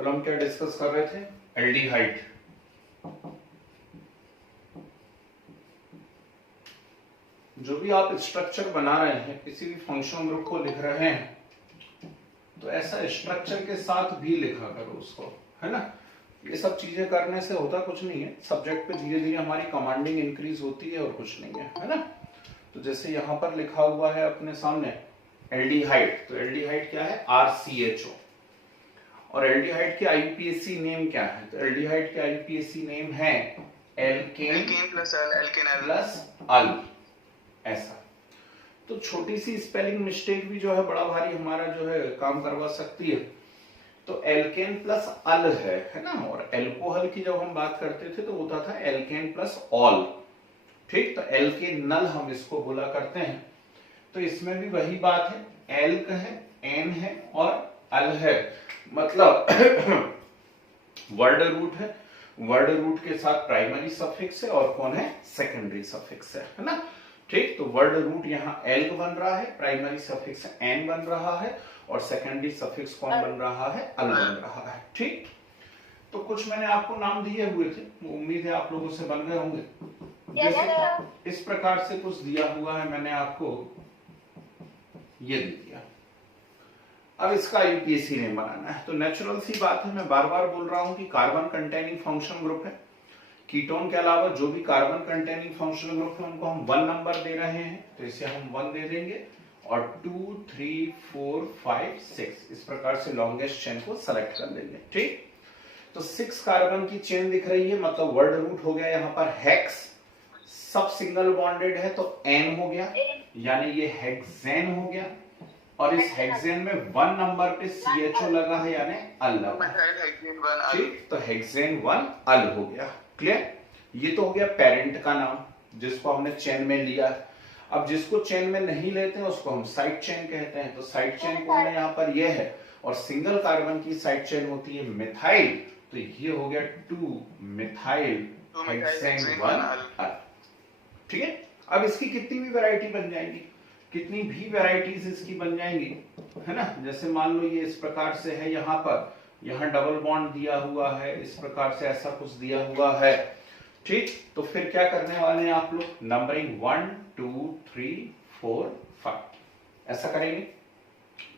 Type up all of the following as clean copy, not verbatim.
कल हम क्या डिस्कस कर रहे थे? एल्डिहाइड। जो भी आप स्ट्रक्चर बना रहे हैं, किसी भी फंक्शनल ग्रुप को लिख रहे हैं, तो ऐसा स्ट्रक्चर के साथ भी लिखा करो उसको, है ना। ये सब चीजें करने से होता कुछ नहीं है, सब्जेक्ट पे धीरे धीरे हमारी कमांडिंग इंक्रीज होती है और कुछ नहीं है ना। तो जैसे यहाँ पर लिखा हुआ है अपने सामने एल्डिहाइड, तो एल्डिहाइड क्या है? RCHO। और एल्डिहाइड के आईपीएसी नेम क्या है? तो एल्डिहाइड के आईपीएसी नेम है एल्केन प्लस अल, ऐसा। तो छोटी सी स्पेलिंग मिस्टेक भी जो है बड़ा भारी हमारा जो है काम करवा सकती है। तो एल्केन प्लस अल है ना। और एल्कोहल की जब हम बात करते थे तो होता था एल्केन प्लस ऑल, ठीक। तो एल्केन नल हम इसको बोला करते हैं। तो इसमें भी वही बात है, एल्क है, एन है और अल है, मतलब वर्ड रूट है। वर्ड रूट के साथ प्राइमरी सफिक्स है और कौन है? सेकेंडरी सफिक्स है ना, ठीक। तो वर्ड रूट यहाँ एल्क बन रहा है, प्राइमरी सफिक्स एन बन रहा है और सेकेंडरी सफिक्स कौन बन रहा है? अल बन रहा है, ठीक। तो कुछ मैंने आपको नाम दिए हुए थे, उम्मीद है आप लोगों से बन गए होंगे। जैसे इस प्रकार से कुछ दिया हुआ है, मैंने आपको ये दे दिया। अब इसका आईपीएसी नेम बनाना है। तो नेचुरल सी बात है, मैं बार बार बोल रहा हूं कि कार्बन कंटेनिंग फंक्शनल ग्रुप है। कीटोन के अलावा जो भी कार्बन कंटेनिंग फंक्शनल ग्रुप है उनको हम 1 नंबर दे रहे हैं, तो इसे हम 1 दे देंगे और 2 3 4 5 6 इस प्रकार से लॉन्गेस्ट चेन को सेलेक्ट कर लेंगे, ठीक। तो 6 कार्बन की चेन दिख रही है, मतलब वर्ड रूट हो गया यहाँ पर हेक्स, सब सिंगल बॉन्डेड है तो एन हो गया, यानी ये हेक्सेन हो गया। और इस हेक्सेन में 1 नंबर पे CHO लगा है, यानी अल लगा, ठीक। तो हेक्सेन 1 अल हो गया, क्लियर। ये तो हो गया पेरेंट का नाम, जिसको हमने चेन में लिया। अब जिसको चेन में नहीं लेते हैं उसको हम साइड चेन कहते हैं। तो साइड चेन कौन है? यहाँ पर ये है। और सिंगल कार्बन की साइड चेन होती है मिथाइल, तो ये हो गया 2 मिथाइल हेक्सेन 1 अल, ठीक है। अब इसकी कितनी भी वैरायटी बन जाएंगी, कितनी भी वैरायटीज इसकी बन जाएंगी, है ना। जैसे मान लो ये इस प्रकार से है, यहाँ पर यहाँ डबल बॉन्ड दिया हुआ है, इस प्रकार से ऐसा कुछ दिया हुआ है, ठीक। तो फिर क्या करने वाले हैं आप लोग? नंबरिंग 1 2 3 4 5 ऐसा करेंगे।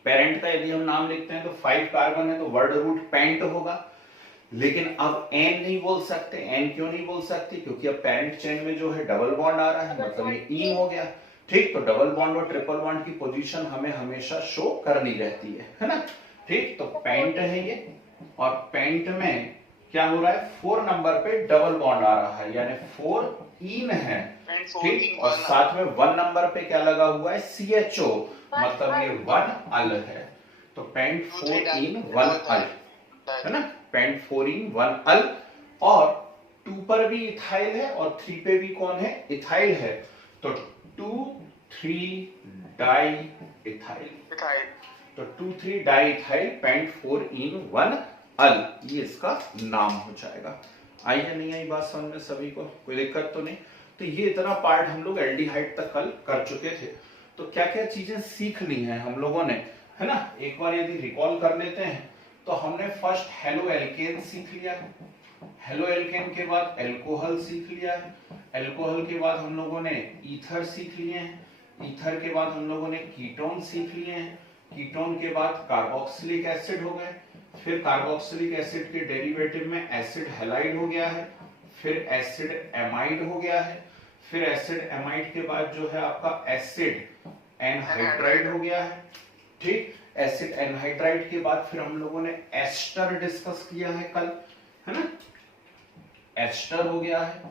पेरेंट का यदि हम नाम लिखते हैं तो 5 कार्बन है तो वर्ड रूट पेंट होगा। लेकिन अब एन नहीं बोल सकते। एन क्यों नहीं बोल सकते? क्योंकि अब पेरेंट चेन में जो है डबल बॉन्ड आ रहा है, मतलब ये ईन हो गया, ठीक। तो डबल बॉन्ड और ट्रिपल बॉन्ड की पोजीशन हमें हमेशा शो करनी रहती है ना, ठीक। तो पेंट है ये, और पेंट में क्या हो रहा है? 4 नंबर पे डबल बॉन्ड आ रहा है, यानी 4 ईन है, ठीक। और साथ में 1 नंबर पे क्या लगा हुआ है? CHO, मतलब ये 1 अल है। तो पेंट 4 ईन 1 अल, है ना। पेंट 4 ईन 1 अल। और 2 पर भी इथाइल है और 3 पे भी कौन है? इथाइल है। तो 2 3 डाई इथाइल, तो 2 3 डाई इथाइल पेंट 4 ईन 1 अल, ये इसका नाम हो जाएगा। आई या नहीं आई बात समझ में सभी को? कोई दिक्कत तो नहीं। तो ये इतना पार्ट हम लोग एल्डिहाइड तक कल कर चुके थे। तो क्या क्या चीजें सीख ली हैं हम लोगों ने, है ना। एक बार यदि रिकॉल कर लेते हैं तो हमने फर्स्ट हेलो एल्केन सीख लिया, हेलो एल्केन के बाद एल्कोहल सीख लिया है, एल्कोहल के बाद हम लोगों ने ईथर सीख लिए हैं, ईथर के बाद हम लोगों ने कीटोन सीख लिए हैं, कीटोन के बाद कार्बोक्सिलिक एसिड हो गए, फिर कार्बोक्सिलिक एसिड के डेरिवेटिव में एसिड हैलाइड हो गया है, फिर एसिड एमाइड हो गया है, फिर एसिड एमाइड के बाद जो है आपका एसिड एनहाइड्राइड हो गया है, ठीक। एसिड एनहाइड्राइड के बाद फिर हम लोगों ने एस्टर डिस्कस किया है कल, है ना। एस्टर हो गया है,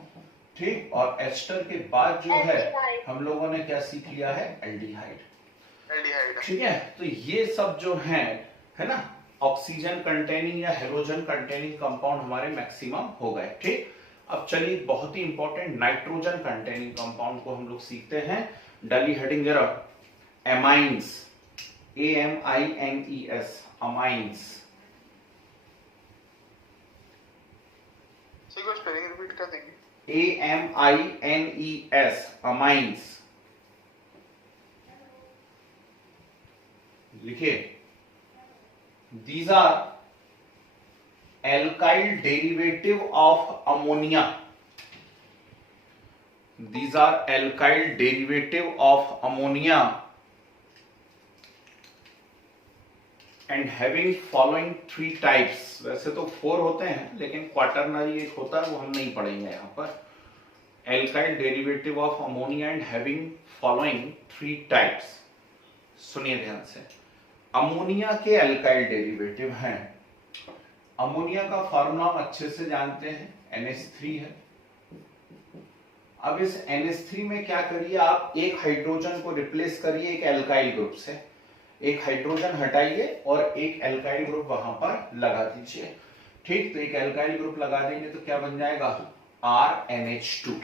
ठीक। और एस्टर के बाद जो है हम लोगों ने क्या सीख लिया है? एल्डिहाइड, ठीक है। तो ये सब जो है ना, ऑक्सीजन कंटेनिंग या हेलोजन कंटेनिंग कंपाउंड हमारे मैक्सिमम हो गए, ठीक। अब चलिए बहुत ही इंपॉर्टेंट नाइट्रोजन कंटेनिंग कंपाउंड को हम लोग सीखते हैं। डली हेडिंग जरा, amines, AMINES, amines. Spelling repeat कर देंगे? AMINES, अमाइंस लिखिए। These are alkyl derivative of ammonia. These are alkyl derivative of ammonia and having following three types. वैसे तो 4 होते हैं लेकिन क्वाटरनरी एक होता है वो हम नहीं पढ़ेंगे यहाँ पर. Alkyl derivative of ammonia and having following three types. सुनिए ध्यान से. अमोनिया के अल्काइल डेरिवेटिव हैं. अमोनिया का फॉर्मूला हम अच्छे से जानते हैं, NH3 है. अब इस NH3 में क्या करिए आप, एक हाइड्रोजन को रिप्लेस करिए एक एल्काइल ग्रुप से. एक हाइड्रोजन हटाइए और एक एल्काइल ग्रुप वहां पर लगा दीजिए. ठीक, तो एक एल्काइल ग्रुप लगा देंगे तो क्या बन जाएगा, RNH2.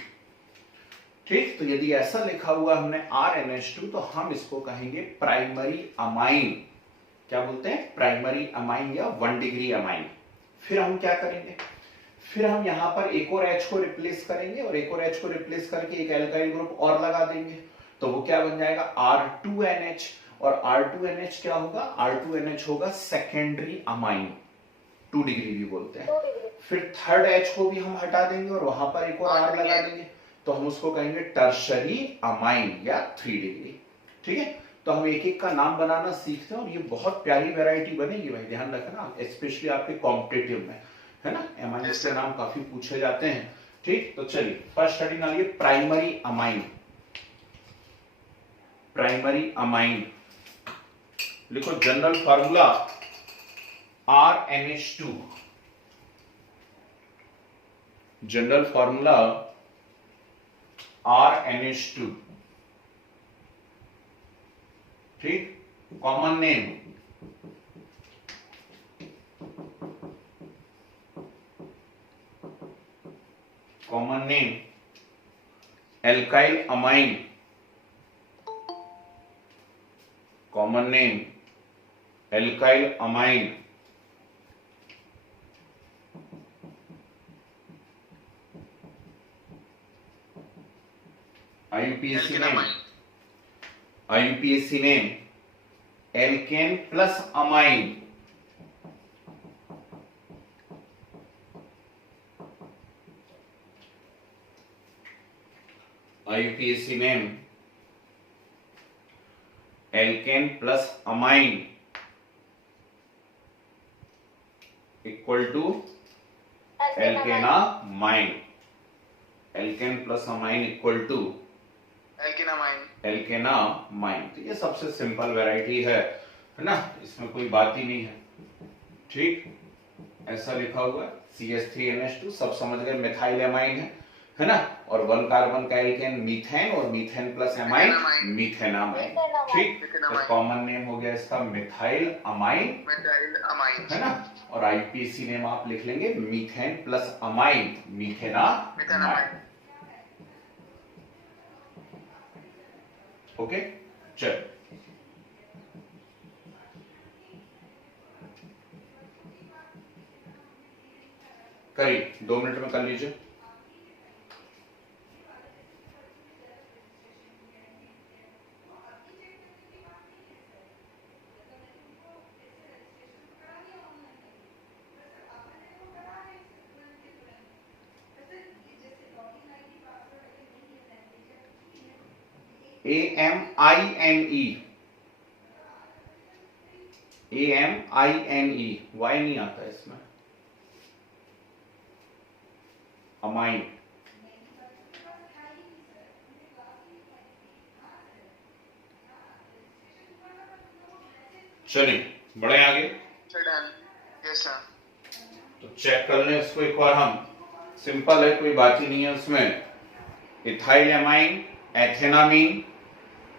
ठीक, तो यदि ऐसा लिखा हुआ हमने RNH2 तो हम इसको कहेंगे प्राइमरी अमाइन. क्या बोलते हैं, प्राइमरी अमाइन या 1 डिग्री अमाइन. फिर हम क्या करेंगे, फिर हम यहां पर एक और H को रिप्लेस करेंगे और एक और H को रिप्लेस करके एक एल्काइल ग्रुप और लगा देंगे तो वो क्या बन जाएगा, R2NH. और R2NH क्या होगा, R2NH होगा सेकेंडरी अमाइन, 2 डिग्री भी बोलते हैं. फिर थर्ड H को भी हम हटा देंगे और वहां पर एक और R लगा देंगे तो हम उसको कहेंगे टर्शरी अमाइन या 3 डिग्री. ठीक है, तो हम एक एक का नाम बनाना सीखते हैं और ये बहुत प्यारी वैरायटी बनेगी भाई, ध्यान रखना, स्पेशली आपके कॉम्पिटिटिव में, है ना. एमाइन्स के नाम काफी पूछे जाते हैं. ठीक, तो चलिए फर्स्ट स्टडी ना लिए प्राइमरी अमाइन. प्राइमरी अमाइन लिखो, general formula RNH2. General formula RNH2. ठीक, common name alkyl amine. Common name alkyl amine. IUPAC name alkane plus amine. IUPAC name alkane plus amine equal to alkanamine. Alkane plus amine equal to alkanamine. तो ये सबसे simple variety है ना, इसमें कोई बात ही नहीं है. ठीक, ऐसा लिखा हुआ है CH3NH2, सब समझ गए, मिथाइल एमाइन है ना. और 1 कार्बन का एल्केन मीथेन और मीथेन प्लस एमाइन मीथेनामाइन. ठीक, तो कॉमन नेम हो गया इसका मिथाइल अमाइन, है ना. और IUPAC नेम आप लिख लेंगे मीथेन प्लस अमाइन मीथेनामाइन. ओके, चल करिए, 2 मिनट में कर लीजिए. AMINE, वाई नहीं आता इसमें. अमाइन. चलिए बढ़े आगे. तो चेक कर लें इसको एक बार हम. सिंपल है, कोई बात ही नहीं है उसमें. Ethyl amine, ethanamine,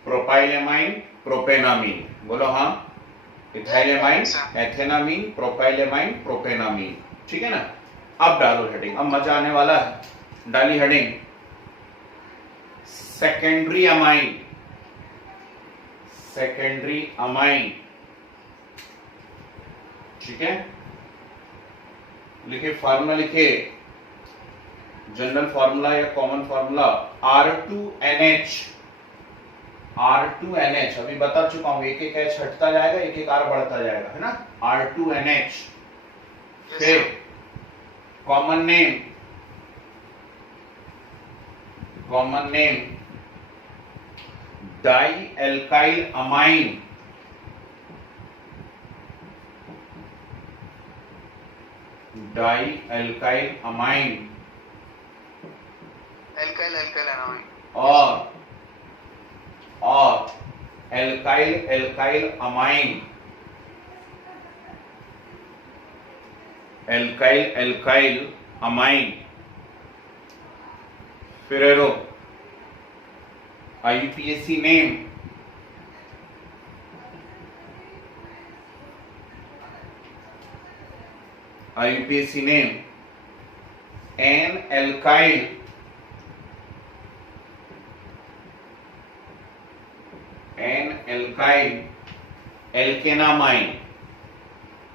propyl amine, propanamine. बोलो हाँ, ethyl amine, ethanamine, propyl amine, propanamine. ठीक है ना. अब डालो हेडिंग, अब मजा आने वाला है. डाली heading secondary amine. Secondary amine. ठीक है, लिखे फार्मूला, लिखे जनरल फार्मूला या कॉमन फार्मूला R2NH. R2NH अभी बता चुका हूं, एक एक H हटता जाएगा, एक एक R बढ़ता जाएगा, है ना. R2NH. फिर common name di alkyl amine, di alkyl amine alkyl amine और एल्काइल अमाइन, एल्काइल अमाइन। फिर arrow IUPAC name N alkyl alkanamine,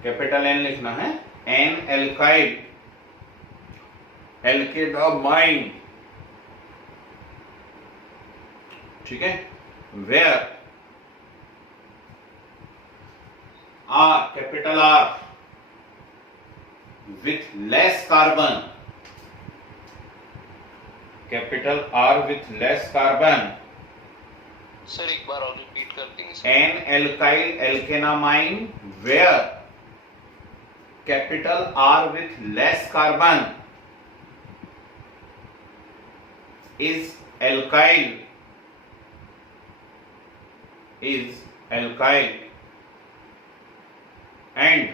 capital N लिखना है, एन एल्काइल एल्केनामाइन, ठीक है। Where R, capital R with less carbon, capital R with less carbon, sir एक बार और repeat कर देंगे। N alkyl alkanamine where capital R with less carbon is alkyl and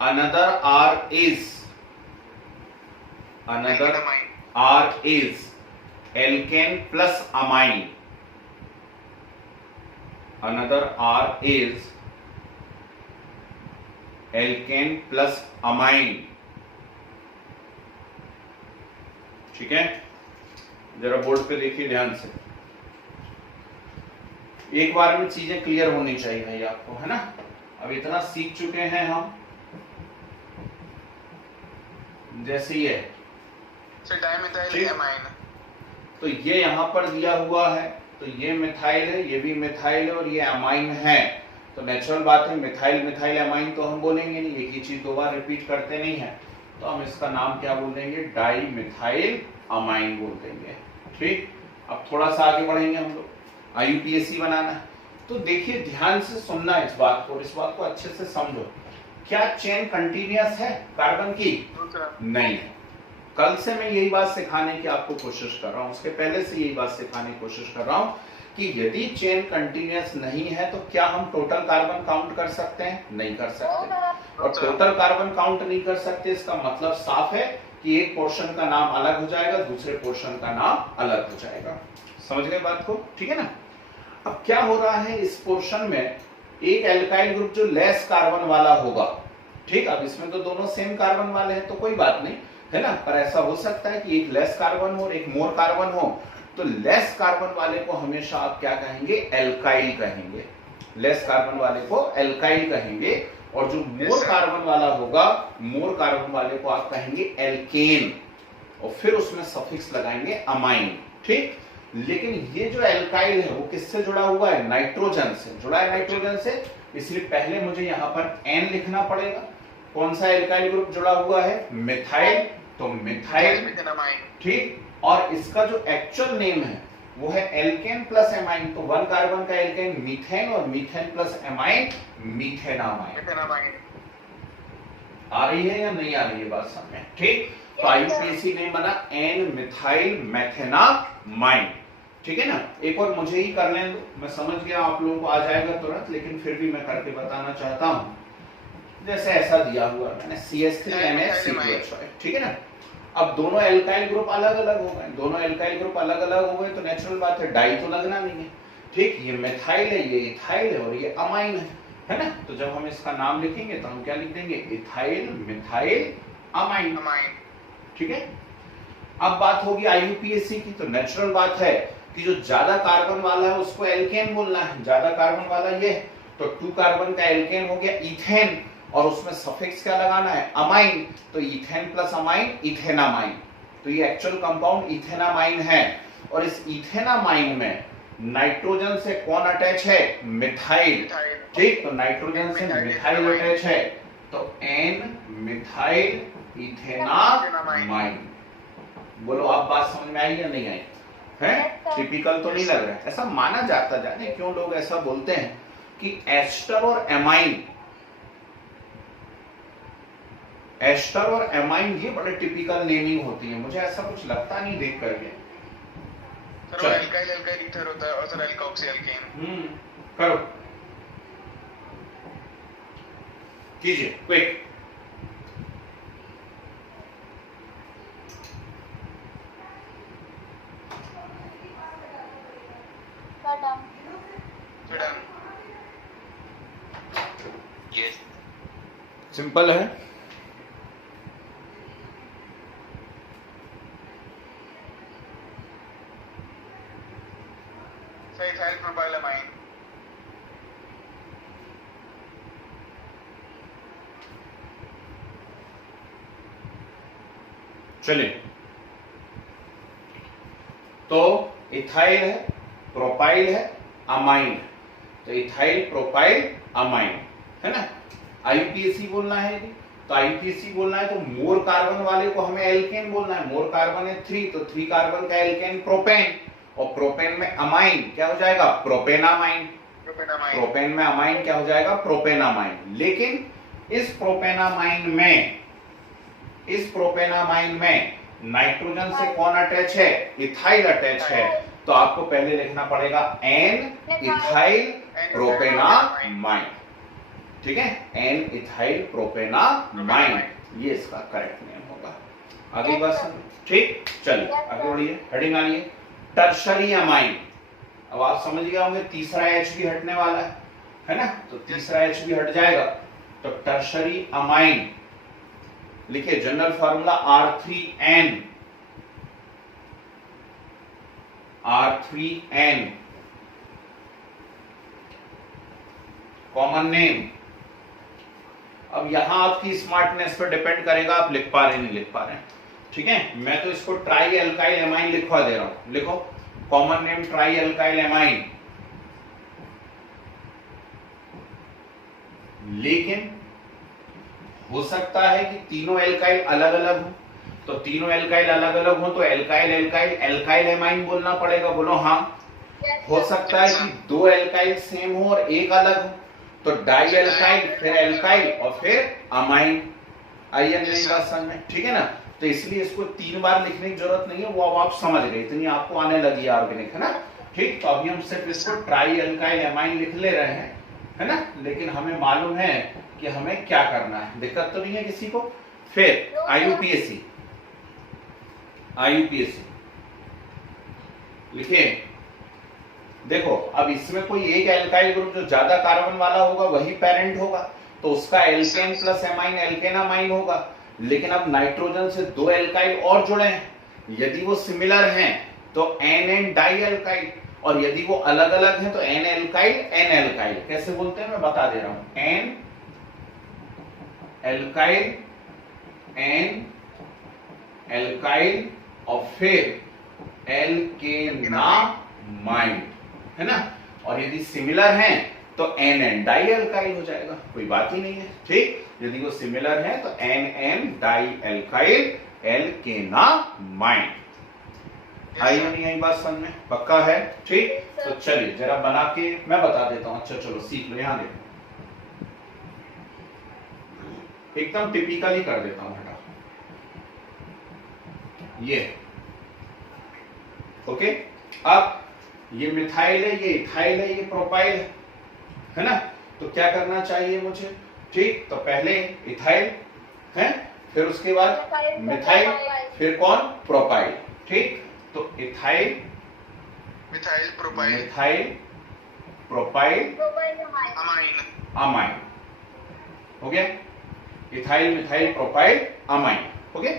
another R is alkane plus amine, another R is alkane plus amine, ठीक है। जरा board पे देखिए ध्यान से, एक बार में चीजें क्लियर होनी चाहिए भाई आपको, है ना। अब इतना सीख चुके हैं हम, जैसे ये तो ये यहां पर दिया हुआ है, तो ये मिथाइल है, ये भी मिथाइल है और ये अमाइन है, तो नेचुरल बात है मिथाइल अमाइन तो हम बोलेंगे नहीं, एक ही चीज दो बार रिपीट करते नहीं है, तो हम इसका नाम क्या बोल देंगे, डाई मिथाइल अमाइन बोल देंगे, ठीक। अब थोड़ा सा आगे बढ़ेंगे हम लोग, IUPAC बनाना है, तो देखिए ध्यान से सुनना इस बात को, इस बात को अच्छे से समझो। क्या चेन कंटिन्यूअस है कार्बन की? नहीं है। कल से मैं यही बात सिखाने की आपको कोशिश कर रहा हूं, उसके पहले से यही बात सिखाने की कोशिश कर रहा हूं कि यदि चेन कंटिन्यूअस नहीं है तो क्या हम टोटल कार्बन काउंट कर सकते हैं? नहीं कर सकते। और टोटल कार्बन काउंट नहीं कर सकते, इसका मतलब साफ है कि एक पोर्शन का नाम अलग हो जाएगा, दूसरे पोर्शन का नाम अलग हो जाएगा। समझ गए बात को, ठीक है ना। अब क्या हो रहा है, इस पोर्शन में एक एल्काइल ग्रुप जो लेस कार्बन वाला होगा, ठीक। अब इसमें तो दोनों सेम कार्बन वाले हैं तो कोई बात नहीं, है ना, पर ऐसा हो सकता है कि एक लेस कार्बन हो और एक मोर कार्बन हो, तो लेस कार्बन वाले को हमेशा आप क्या कहेंगे, एल्काइल कहेंगे, लेस कार्बन वाले को एल्काइल कहेंगे, और जो मोर कार्बन वाला होगा, मोर कार्बन वाले को आप कहेंगे एल्केन, और फिर उसमें सफिक्स लगाएंगे अमाइन, ठीक। लेकिन ये जो एल्काइल है वो किससे जुड़ा हुआ है, नाइट्रोजन से जुड़ा है, नाइट्रोजन से, इसलिए पहले मुझे यहां पर एन लिखना पड़ेगा। कौन सा एल्काइल ग्रुप जुड़ा हुआ है, मिथाइल, तो मिथाइल, ठीक। और इसका जो एक्चुअल नेम है वो है एल्केन प्लस एमाइन, तो वन कार्बन का एल्केन मीथेन और मीथेन प्लस एमाइन मीथेनामाइन। आ रही है या नहीं आ रही है बात समझ, ठीक। तो IUPAC नेम बना एन मिथाइल मेथेनामाइन, ठीक है ना। एक और मुझे ही कर लें दो, मैं समझ गया आप लोगों को आ जाएगा तुरंत, लेकिन फिर भी मैं करके बताना चाहता हूं। जैसे ऐसा दिया हुआ मैंने CH3NH2, ठीक है ना। अब दोनों एल्काइल ग्रुप अलग अलग हो गए, दोनों एल्काइल ग्रुप अलग अलग हो गए, तो नेचुरल बात है डाई तो लगना नहीं है, ठीक। ये मिथाइल है, ये इथाइल है और ये अमाइन है ना। तो जब हम इसका नाम लिखेंगे तो हम क्या लिख देंगे, इथाइल मिथाइल अमाइन, ठीक है। अब बात होगी IUPAC की, तो नेचुरल बात है कि जो ज्यादा कार्बन वाला है उसको एल्केन बोलना है, ज्यादा कार्बन वाला ये, तो 2 कार्बन का एल्केन हो गया इथेन, और उसमें सफिक्स क्या लगाना है, अमाइन, तो इथेन प्लस अमाइन इथेनामाइन, तो ये एक्चुअल कंपाउंड इथेनामाइन है। और इस इथेनामाइन में नाइट्रोजन से कौन अटैच है, मिथाइल, ठीक। तो नाइट्रोजन से मिथाइल अटैच है, तो एन मिथाइल इथेनामाइन। बोलो आप बात समझ में आई या नहीं आई? है टिपिकल तो नहीं लग रहा है? ऐसा माना जाता, जाने क्यों लोग ऐसा बोलते हैं कि एस्टर और एमाइन, एस्टर और एमाइन ये बड़े टिपिकल नेमिंग होती है। मुझे ऐसा कुछ लगता नहीं देख करके। सर एल्काइल एल्काइल ईथर होता है और सर एल्कोक्सी एल्केन। करो, कीजिए क्विक। यस, सिंपल है। Sir ethyl propylamine. चलिए, तो इथाइल है, प्रोपाइल है, अमाइन। तो इथाइल प्रोपाइल अमाइन है ना। आईयूपीएसी बोलना है यदि, तो आईयूपीएसी बोलना है तो मोर कार्बन वाले को हमें एल्केन बोलना है। मोर कार्बन है 3, तो 3 कार्बन का एल्केन प्रोपेन, और प्रोपेन में अमाइन क्या हो जाएगा? प्रोपेनामाइन। प्रोपेन में अमाइन क्या हो जाएगा? प्रोपेनामाइन। लेकिन इस प्रोपेनामाइन में नाइट्रोजन से कौन अटैच है? इथाइल अटैच है। तो आपको पहले लिखना पड़ेगा एन इथाइल प्रोपेनामाइन। ठीक है, एन इथाइल प्रोपेनामाइन, ये इसका करेक्ट नेम होगा। आगे बस ठीक, चलिए आगे बढ़िए। हेडिंग आइए, टर्शरी अमाइन। अब आप समझ गए होंगे तीसरा एच भी हटने वाला है ना। तो तीसरा एच भी हट जाएगा, तो टर्शरी अमाइन लिखिए। General formula R3N, R3N common name. अब यहां आपकी स्मार्टनेस पर डिपेंड करेगा आप लिख पा रहे नहीं लिख पा रहे हैं। ठीक है, मैं तो इसको ट्राई एल्काइल एमाइन लिखवा दे रहा हूं। लिखो common name try alkyl amine. लेकिन हो सकता है कि तीनों एल्काइल अलग अलग हो, तो तीनों एल्काइल अलग अलग हो तो एल्काइल एल्काइल एल्काइल एमाइन बोलना पड़ेगा। बोलो हाँ। हो सकता है कि 2 एल्काइल सेम हो और एक अलग हो, तो डाई एल्काइल, फिर एल्काइल और फिर अमाइन। आइए मेरी बात समझ में, ठीक है ना। तो इसलिए इसको 3 बार लिखने की जरूरत नहीं है, वो अब आप समझ गए, इतनी आपको आने लगी है ऑर्गेनिक, है ना। ठीक, तो अभी हम सिर्फ इसको ट्राई एल्काइल एमाइन लिख ले रहे हैं, है ना। लेकिन हमें मालूम है कि हमें क्या करना है, दिक्कत तो नहीं है किसी को। फिर आईयूपीएसी, आईयूपीएसी लिखिए। देखो अब इसमें कोई एक एल्काइल ग्रुप जो ज्यादा कार्बन वाला होगा वही पेरेंट होगा, तो उसका एल्केन प्लस एमाइन एल्केनामाइन होगा। लेकिन अब नाइट्रोजन से 2 एल्काइल और जुड़े हैं, यदि वो सिमिलर हैं तो एन एन डाई एल्काइल, और यदि वो अलग अलग हैं तो एन एल्काइल एन एल्काइल। कैसे बोलते हैं मैं बता दे रहा हूं। एन एल्काइल एन एल्काइल और फिर एल्केनामाइन, है ना। और यदि सिमिलर हैं तो एन एन डाई एल्काइल हो जाएगा, कोई बात ही नहीं है। ठीक, यदि वो सिमिलर है तो एन एन डाई एल्काइल एल्केनामाइन। आई नहीं आई बात समझ में? पक्का है? ठीक, तो चलिए जरा बना के मैं बता देता हूं। अच्छा चलो सीख लो। यहां देखो, एकदम टिपिकल ही कर देता हूं बेटा। ये ओके। अब ये मिथाइल है, ये इथाइल है, ये प्रोपाइल है ना। तो क्या करना चाहिए मुझे? ठीक, तो पहले इथाइल है, फिर उसके बाद मिथाइल, फिर कौन? प्रोपाइल। ठीक, तो ethyl methyl propyl methyl propyl amine हो गया। इथाइल मिथाइल प्रोपाइल अमाइन हो गया।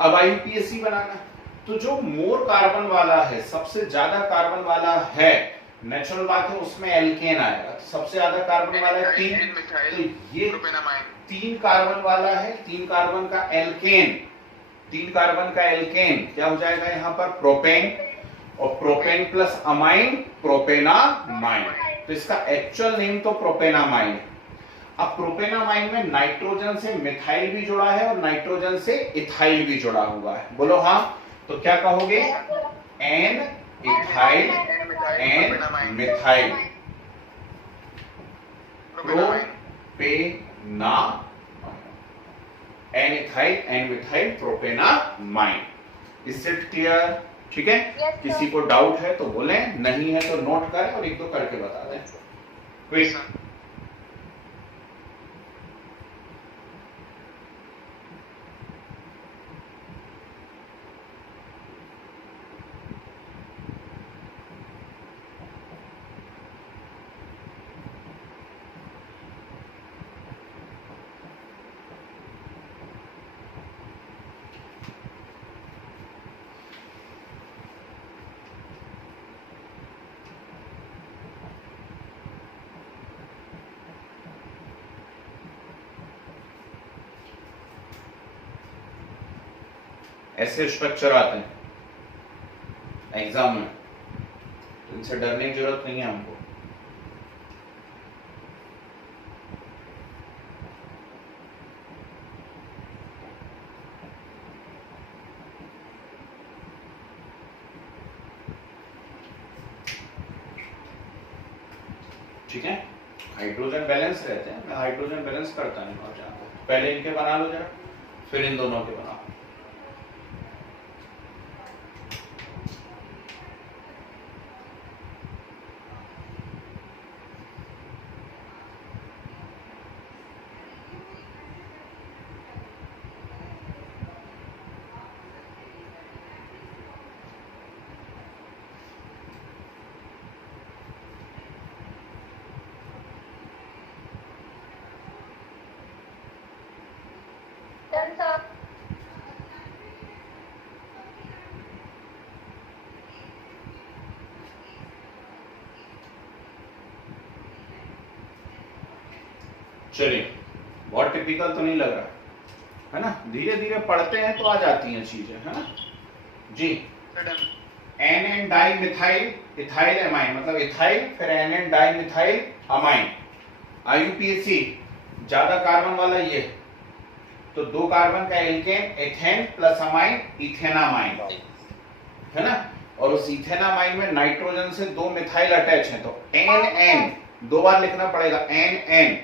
अब आईयूपीएसी बनाना, तो जो मोर कार्बन वाला है, सबसे ज्यादा कार्बन वाला है, नेचुरल बात है उसमें एल्केन आएगा। तो सबसे ज्यादा कार्बन वाला है 3, तो ये 3 कार्बन वाला है, 3 कार्बन का एल्केन, 3 कार्बन का एल्केन क्या हो जाएगा यहाँ पर? प्रोपेन, और प्रोपेन प्लस अमाइन प्रोपेनामाइन। तो इसका एक्चुअल नेम तो प्रोपेनामाइन है। अब प्रोपेनामाइन में नाइट्रोजन से मिथाइल भी जुड़ा है और नाइट्रोजन से इथाइल भी जुड़ा हुआ है, बोलो हाँ। तो क्या कहोगे, N ethyl N methyl propan, N ethyl N methyl propanamine. Is it clear? ठीक है। किसी को डाउट है तो बोले, नहीं है तो नोट करें और एक दो करके बता दें। क्विक। ऐसे स्ट्रक्चर आते हैं एग्जाम में, तो इनसे डरने की जरूरत नहीं है हमको। ठीक है, हाइड्रोजन बैलेंस रहते हैं, मैं हाइड्रोजन बैलेंस करता नहीं और जानता हूं। पहले इनके बना लो जरा, फिर इन दोनों के बनाओ। चलिए, बहुत टिपिकल तो नहीं लग रहा है ना, धीरे धीरे पढ़ते हैं तो आ जाती हैं चीजें, है ना जी। N N die methyl ethyl amine, मतलब इथाइल फिर N N die methyl amine. IUPAC ज्यादा कार्बन वाला ये, तो 2 कार्बन का alkane ethane plus amine ethanamine, है ना। और उस इथेनामाइन में नाइट्रोजन से 2 मिथाइल अटैच है, तो एन एन 2 बार लिखना पड़ेगा, एन एन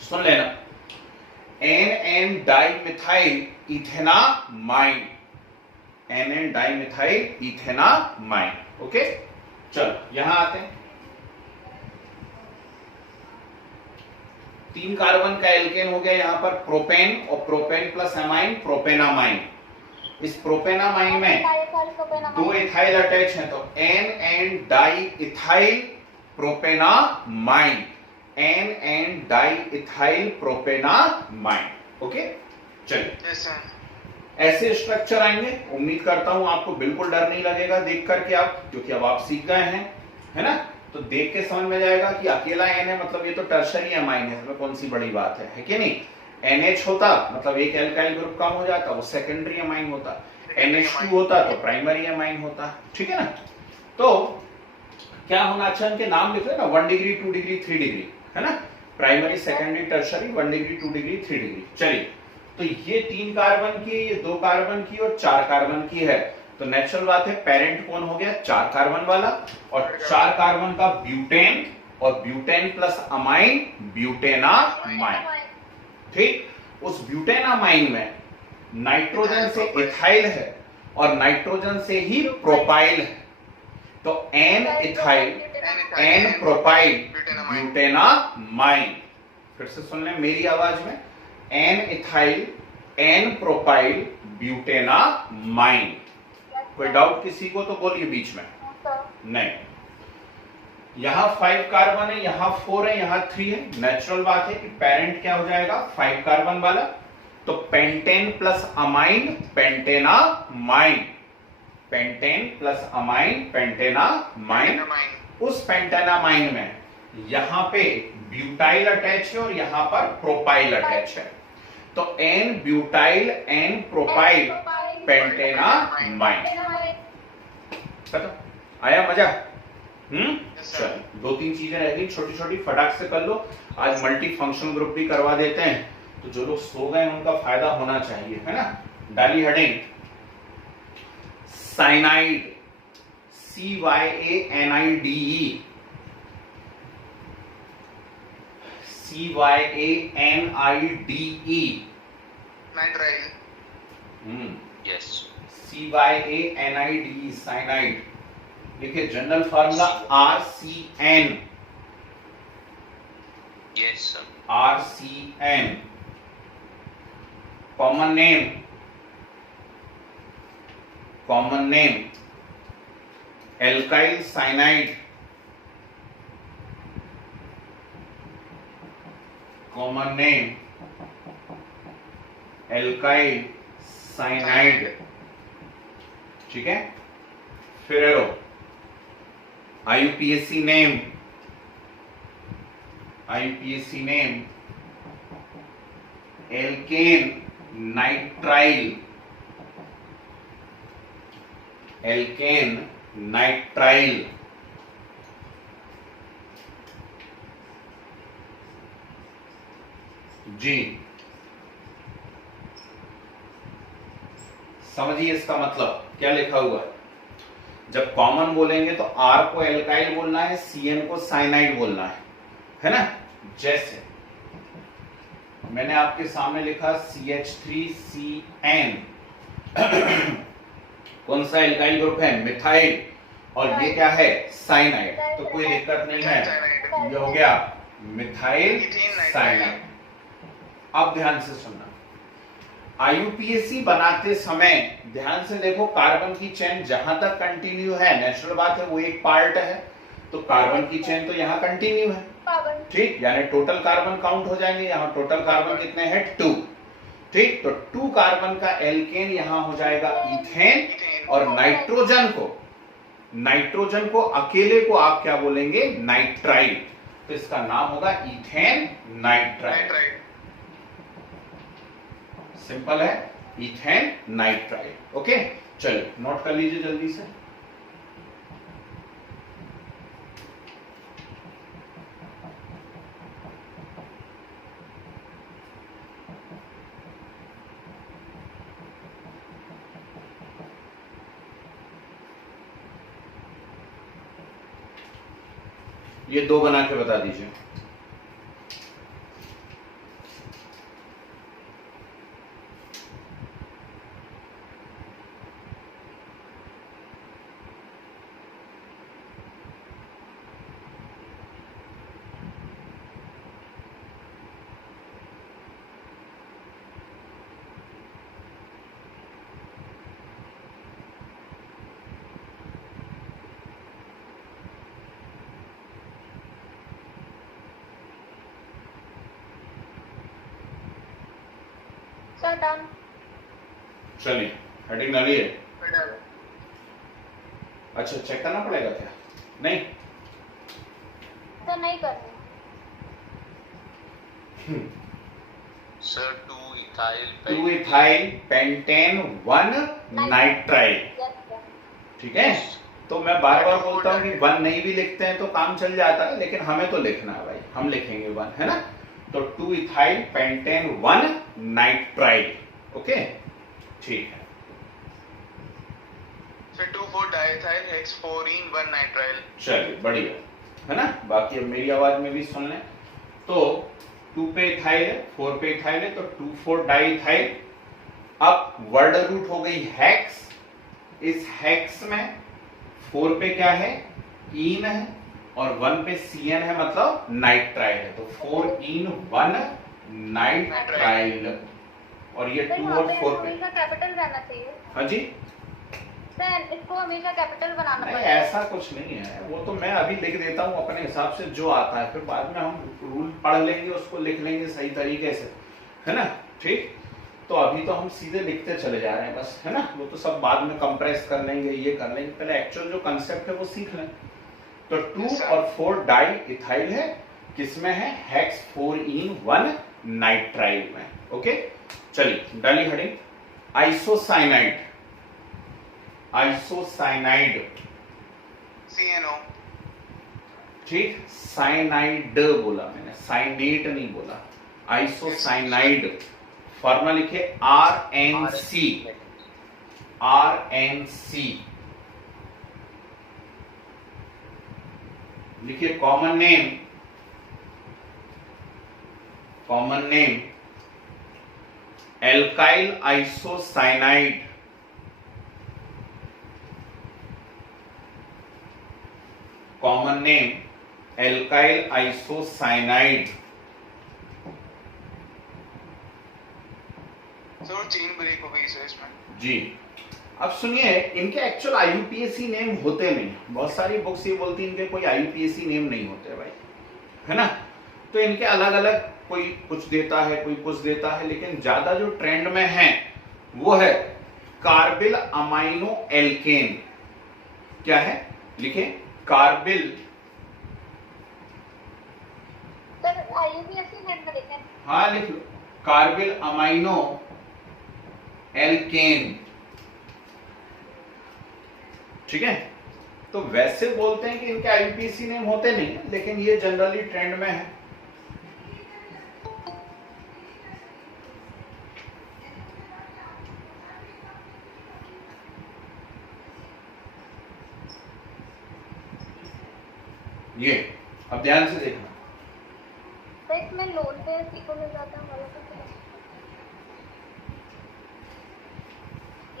सुन लेना, N N di methyl ethanamine, N N di methyl ethanamine. Okay, चलो यहां आते हैं। 3 कार्बन का एल्केन हो गया यहां पर प्रोपेन, और प्रोपेन प्लस एमाइन प्रोपेनामाइन। इस प्रोपेनामाइन में 2 इथाइल अटैच है, तो N N diethyl propanamine, N N diethyl propanamine. Okay, चलिए ऐसे स्ट्रक्चर आएंगे। उम्मीद करता हूं आपको बिल्कुल डर नहीं लगेगा देख करके आप, क्योंकि अब आप सीख गए हैं, है ना। तो देख के समझ में जाएगा कि अकेला एन है, मतलब ये तो टर्शरी अमाइन है, इसमें कौन सी बड़ी बात है कि नहीं। NH होता मतलब एक एल्काइल ग्रुप कम हो जाता, वो सेकेंडरी अमाइन होता। NH2 होता तो प्राइमरी अमाइन होता, ठीक है ना। तो क्या होना, अच्छा इनके नाम लिख ना, 1 डिग्री 2 डिग्री 3 डिग्री, है ना। Primary secondary tertiary, 1 degree 2 degree 3 degree. चलिए, तो ये 3 कार्बन की, ये 2 कार्बन की और 4 कार्बन की है, तो नेचुरल बात है पेरेंट कौन हो गया, 4 कार्बन वाला, और 4 कार्बन का ब्यूटेन, और ब्यूटेन प्लस अमाइन ब्यूटेनामाइन। ठीक, उस ब्यूटेनामाइन में नाइट्रोजन से इथाइल है और नाइट्रोजन से ही प्रोपाइल है, तो एन इथाइल एन प्रोपाइल ब्यूटेनामाइन। फिर से सुन लें मेरी आवाज में, एन इथाइल एन प्रोपाइल ब्यूटेनामाइन। कोई डाउट किसी को तो बोलिए बीच में। नहीं, यहां 5 कार्बन है, यहां 4 है, यहां 3 है। नेचुरल बात है कि पेरेंट क्या हो जाएगा, 5 कार्बन वाला, तो pentane plus amine pentanamine, pentane plus amine pentanamine. उस पेंटेनामाइन में यहां पे ब्यूटाइल अटैच है और यहां पर प्रोपाइल अटैच है, तो एन ब्यूटाइल एन प्रोपाइल पेंटेनामाइन। आया मजा? Yes, sir. चलो 2-3 चीजें रह गई छोटी छोटी, फटाक से कर लो। आज मल्टी फंक्शनल ग्रुप भी करवा देते हैं, तो जो लोग सो गए उनका फायदा होना चाहिए, है ना। डाली heading cyanide, CYANIDE, CYANIDE, Nitrile. Yes. CYANIDE, cyanide. देखिए general formula RCN, Yes, sir. RCN। Common name, common name alkyl cyanide, common name alkyl cyanide, ठीक है। फिर arrow IUPAC name, IUPAC name alkane nitrile, alkane nitrile. जी समझिए इसका मतलब क्या लिखा हुआ है। जब कॉमन बोलेंगे तो R को एल्काइल बोलना है, CN को साइनाइड बोलना है ना। जैसे मैंने आपके सामने लिखा CH3CN, कौन सा एल्काइल ग्रुप है, मिथाइल, और ये क्या है, साइनाइड, तो कोई दिक्कत नहीं है, ये हो गया मिथाइल साइनाइड। अब ध्यान से सुनना, IUPAC बनाते समय ध्यान से देखो, कार्बन की चेन जहां तक कंटिन्यू है, नेचुरल बात है, वो एक पार्ट है, तो कार्बन की चेन तो यहाँ कंटिन्यू है, ठीक, यानी टोटल कार्बन काउंट हो जाएंगे। यहाँ टोटल कार्बन कितने हैं, 2, ठीक। तो 2 कार्बन का एल्केन यहाँ हो जाएगा इथेन, और नाइट्रोजन को अकेले को आप क्या बोलेंगे, नाइट्राइल, तो इसका नाम होगा इथेन नाइट्राइल। Nitrite. सिंपल है, इथेन नाइट्राइल। ओके, चलिए नोट कर लीजिए जल्दी से। ये 2 बना के बता दीजिए। डन। चलिए हेडिंग डाली है। Pedal. अच्छा चेक करना पड़ेगा क्या, नहीं तो नहीं करनी। Sir, 2-ethyl 2 ethyl pentane 1 nitrile, yes sir. ठीक है। तो मैं बार बार बोलता हूँ कि 1 नहीं भी लिखते हैं तो काम चल जाता है, लेकिन हमें तो लिखना है भाई, हम लिखेंगे 1, है ना। तो 2 इथाइल पेंटेन 1 नाइट्राइल, ओके, ठीक है। फिर 2,4-diethyl hex-4-ene 1-nitrile. चलिए बढ़िया है ना। बाकी अब मेरी आवाज में भी सुन लें। तो 2 पे इथाइल है, 4 पे इथाइल है, तो 2,4-डाइथाइल। अब वर्ड रूट हो गई हेक्स, इस हेक्स में 4 पे क्या है, इन है, और 1 पे CN है, मतलब नाइट्राइल है, तो 4-ene 1 नाइट्राइल। और ये 2 और 4 पे, हमेशा कैपिटल रहना चाहिए हाँ जी, सर, इसको हमेशा कैपिटल बनाना नहीं पड़ेगा। ऐसा कुछ नहीं है, वो तो मैं अभी लिख देता हूँ अपने हिसाब से जो आता है, फिर बाद में हम रूल पढ़ लेंगे, उसको लिख लेंगे सही तरीके से, है ना, ठीक। तो अभी तो हम सीधे लिखते चले जा रहे हैं बस, है ना, वो तो सब बाद में कंप्रेस कर लेंगे, ये कर लेंगे, पहले एक्चुअल जो कंसेप्ट है वो सीख लें। तो 2 और 4 डाई इथाइल है, किसमें है, हेक्स 4-ene 1 नाइट्राइल में, ओके। चलिए डाली हेडिंग आइसोसाइनाइड, 'CNO. ठीक, साइनाइड बोला मैंने, साइनेट नहीं बोला, आइसोसाइनाइड। फॉर्मूला लिखिए RNC, RNC लिखिए। Common name, common name alkyl isocyanide, common name alkyl isocyanide. Sir chain break हो गई सर इसमें। जी, अब सुनिए, इनके एक्चुअल आईयूपीएसी नेम होते नहीं, बहुत सारी बुक्स ये बोलती हैं इनके कोई आईयूपीएसी नेम नहीं होते भाई, है ना। तो इनके अलग अलग, कोई कुछ देता है, कोई कुछ देता है, लेकिन ज्यादा जो ट्रेंड में है वो है कार्बिल अमाइनो एल्केन। क्या है, लिखे कार्बिल, सर आईयूपीएसी नेम में लिखें। हाँ लिख लो, कार्बिल अमाइनो एल्केन। ठीक है, तो वैसे बोलते हैं कि इनके आईयूपीएसी नेम होते नहीं है, लेकिन ये जनरली ट्रेंड में है। ये अब ध्यान से देखना, तो इसमें लोन पे सीखो मिल जाता है वाला तो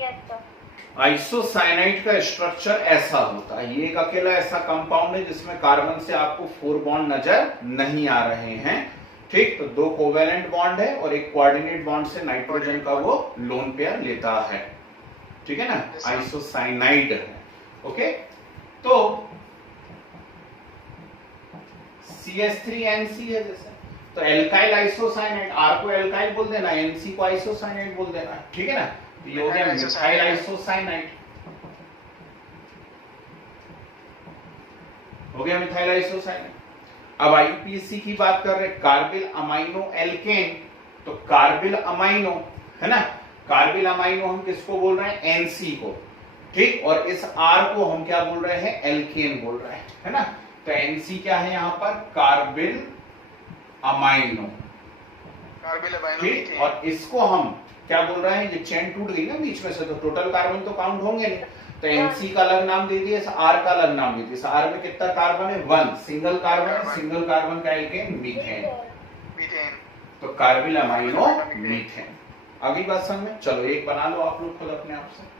यस सर। आइसोसाइनाइड का स्ट्रक्चर ऐसा होता है, ये एक अकेला ऐसा कंपाउंड है जिसमें कार्बन से आपको 4 बॉन्ड नजर नहीं आ रहे हैं। ठीक, तो 2 कोवेलेंट बॉन्ड है और एक कोऑर्डिनेट बॉन्ड से नाइट्रोजन का वो लोन पेयर लेता है। ठीक है ना, आइसोसाइनाइड है। ओके, तो CH3NC है जैसे, तो एल्काइल आइसोसाइनाइड, R को एल्काइल बोल देना, NC को आइसोसाइनाइड बोल देना। ठीक है ना, तो ये हो गया मिथाइल आइसोसाइनाइड, हो गया मिथाइल आइसोसाइनाइड। अब आईयूपीएसी की बात कर रहे, कार्बिल अमाइनो एल्केन, तो कार्बिल अमाइनो है ना, कार्बिल अमाइनो हम किसको बोल रहे हैं, NC को। ठीक, और इस R को हम क्या बोल रहे हैं, एल्केन बोल रहे हैं, है ना। तो NC क्या है यहाँ पर, कार्बिल अमाइनो। कार्बिल अमाइनो ठीक, मीथेन। और इसको हम क्या बोल रहे हैं, ये चेन टूट गई ना बीच में से, तो टोटल कार्बन तो काउंट होंगे नहीं, तो NC का अलग नाम दे दिया, R का अलग नाम दे दिया। R में कितना कार्बन है, 1 सिंगल कार्बन है, सिंगल कार्बन का एल्केन मीथेन, मीथेन। तो कार्बिल अमाइनो मीथेन। अगली बात समझ में, चलो एक बना लो आप लोग खुद अपने आप से।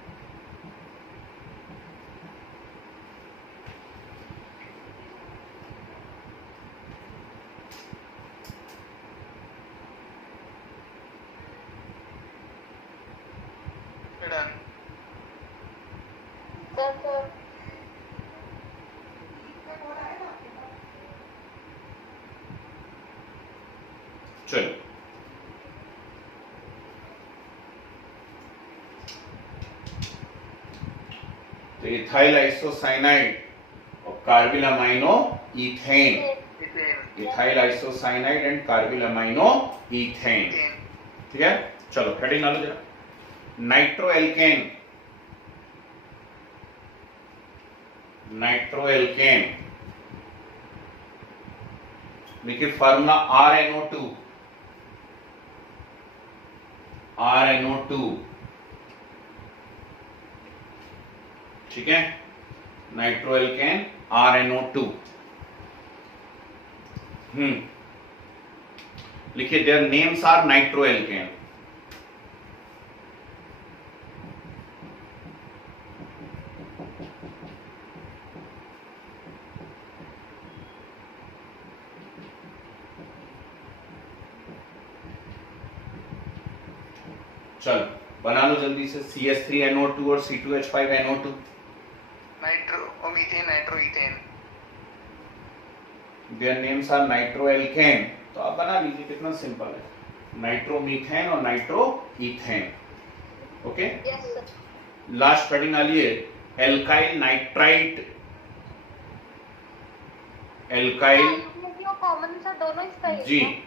डन। सर चलो, तो इथाइल आइसोसाइनाइड और carbylamino ethane, methane. Ethyl isocyanide and carbylamino ethane. Methane. ठीक है, चलो हेडिंग डालो जरा, नाइट्रो एल्केन, नाइट्रो एल्केन देखिए, फार्मूला RNO2, RNO2। ठीक है, नाइट्रो एल्केन RNO2। लिखिए, their names are nitroalkane. चलो बना लो जल्दी से, CH3NO2 और C2H5NO2। Nitromethane, nitroethane. Their names are nitroalkane, तो आप बना लीजिए, कितना सिंपल है, नाइट्रो मीथेन और nitro ethane. Okay, yes sir. Last heading आ लिए, एल्काइल नाइट्राइट, एल्काइल, कॉमन सा दोनों इसका ही जी, है।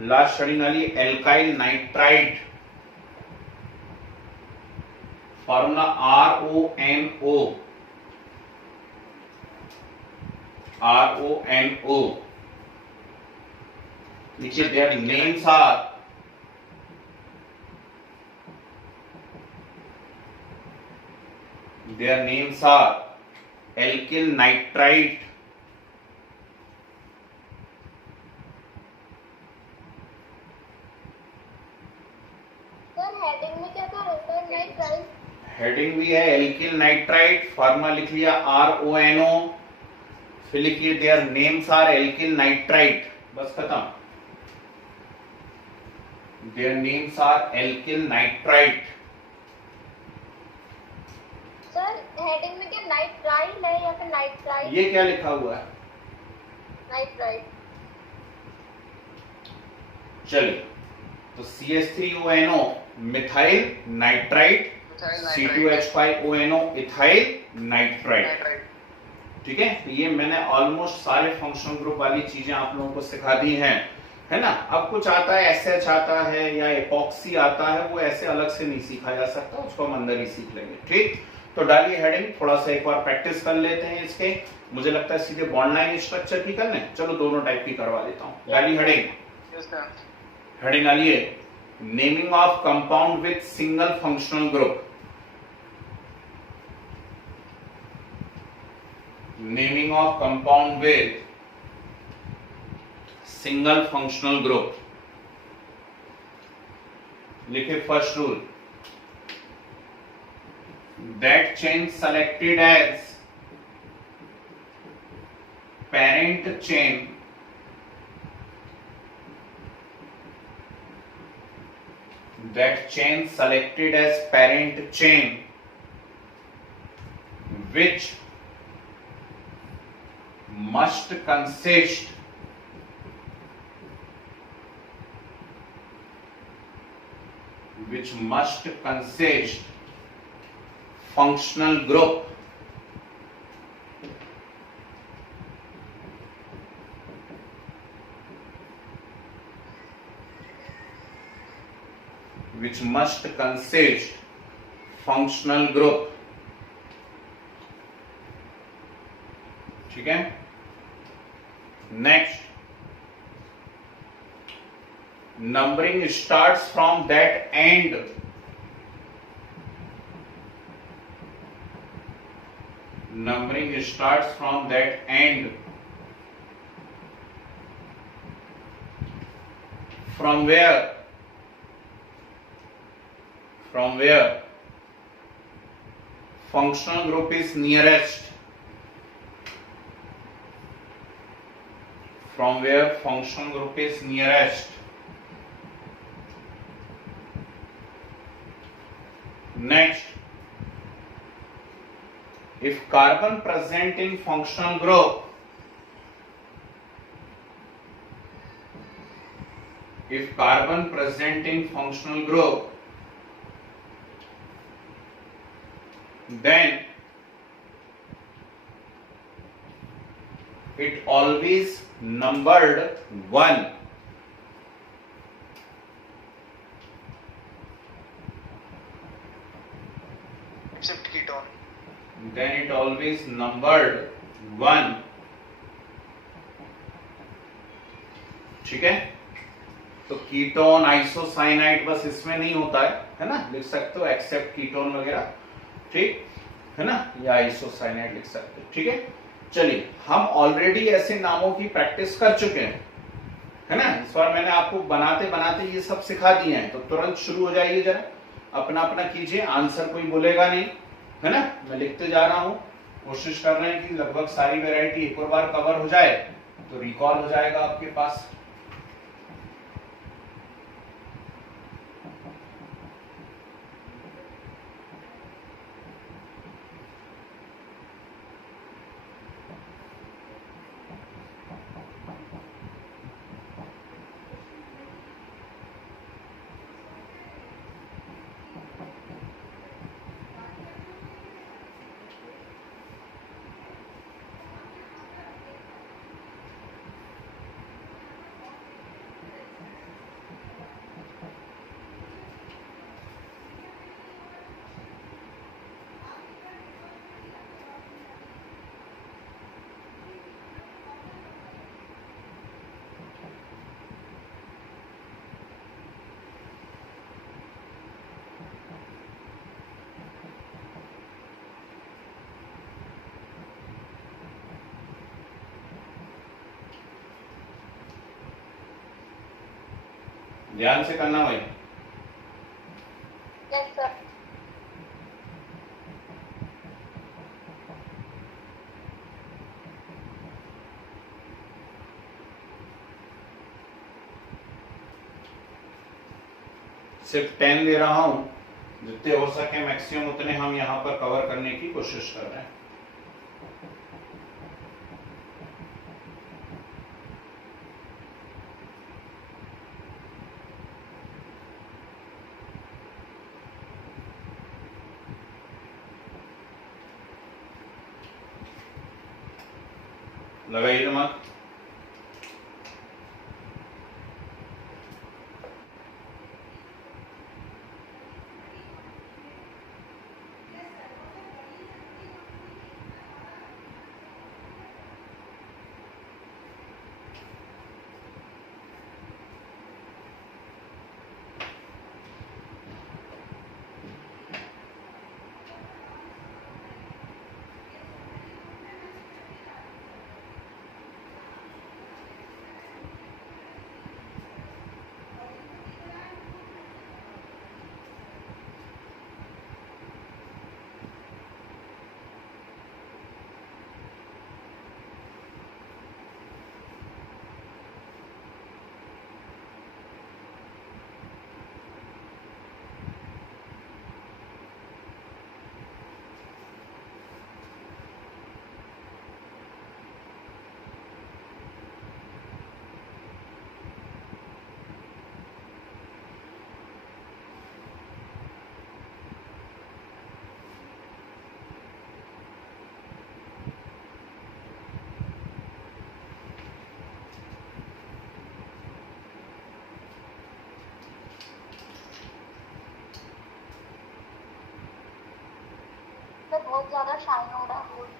लास्ट हेडिंग आ लिए, alkyl nitrite, formula RONO, RONO. नीचे their names are alkyl nitrite, sir heading में क्या क्या रहता है? नाइट्राइट। हेडिंग भी है एल्किल नाइट्राइट, फार्मा लिख लिया RONO, फिर लिखिए their names are alkyl nitrite, बस खत्म। Their names are alkyl nitrite. Sir heading में क्या नाइट्राइल है या फिर नाइट्राइट? ये क्या लिखा हुआ है? नाइट्राइट। चलिए, तो CH3ONO methyl nitrite, C2H5ONO ethyl nitrite. ठीक है, तो ये मैंने ऑलमोस्ट सारे फंक्शनल ग्रुप वाली चीजें आप लोगों को सिखा दी हैं, है ना। अब कुछ आता है SH आता है या एपॉक्सी आता है, वो ऐसे अलग से नहीं सीखा जा सकता, उसको हम अंदर ही सीख लेंगे। ठीक, तो डालिए हेडिंग, थोड़ा सा एक बार प्रैक्टिस कर लेते हैं इसके। मुझे लगता है सीधे बॉन्ड लाइन स्ट्रक्चर की कर लें, चलो दोनों टाइप की करवा देता हूँ। डालिए हेडिंग, हेडिंग डालिए naming of compound with single functional group. Naming of compound with single functional group. लिखे first rule, that chain selected as parent chain selected as parent chain which must consist functional group ठीक है। Next, numbering starts from that and from where functional group is nearest, next, if carbon present in functional group then it always numbered 1. Except ketone. Then it always numbered 1. ठीक है, तो ketone isocyanide बस इसमें नहीं होता है ना, लिख सकते हो एक्सेप्ट कीटोन वगैरह, ठीक है ना, या आइसोसाइनाइड लिख सकते हो। ठीक है, चलिए, हम ऑलरेडी ऐसे नामों की प्रैक्टिस कर चुके हैं, है ना। इस बार मैंने आपको बनाते बनाते ये सब सिखा दिए हैं, तो तुरंत शुरू हो जाइए, जरा अपना अपना कीजिए, आंसर कोई बोलेगा नहीं, है ना। मैं लिखते जा रहा हूं, कोशिश कर रहे हैं कि लगभग सारी वैरायटी एक और बार कवर हो जाए, तो रिकॉल हो जाएगा आपके पास। ध्यान से करना भाई। Yes, sir. सिर्फ 10 दे रहा हूं, जितने हो सके मैक्सिमम उतने हम यहाँ पर कवर करने की कोशिश कर रहे हैं। लगाइए दिमाग। सर बहुत ज्यादा शाइन हो रहा है।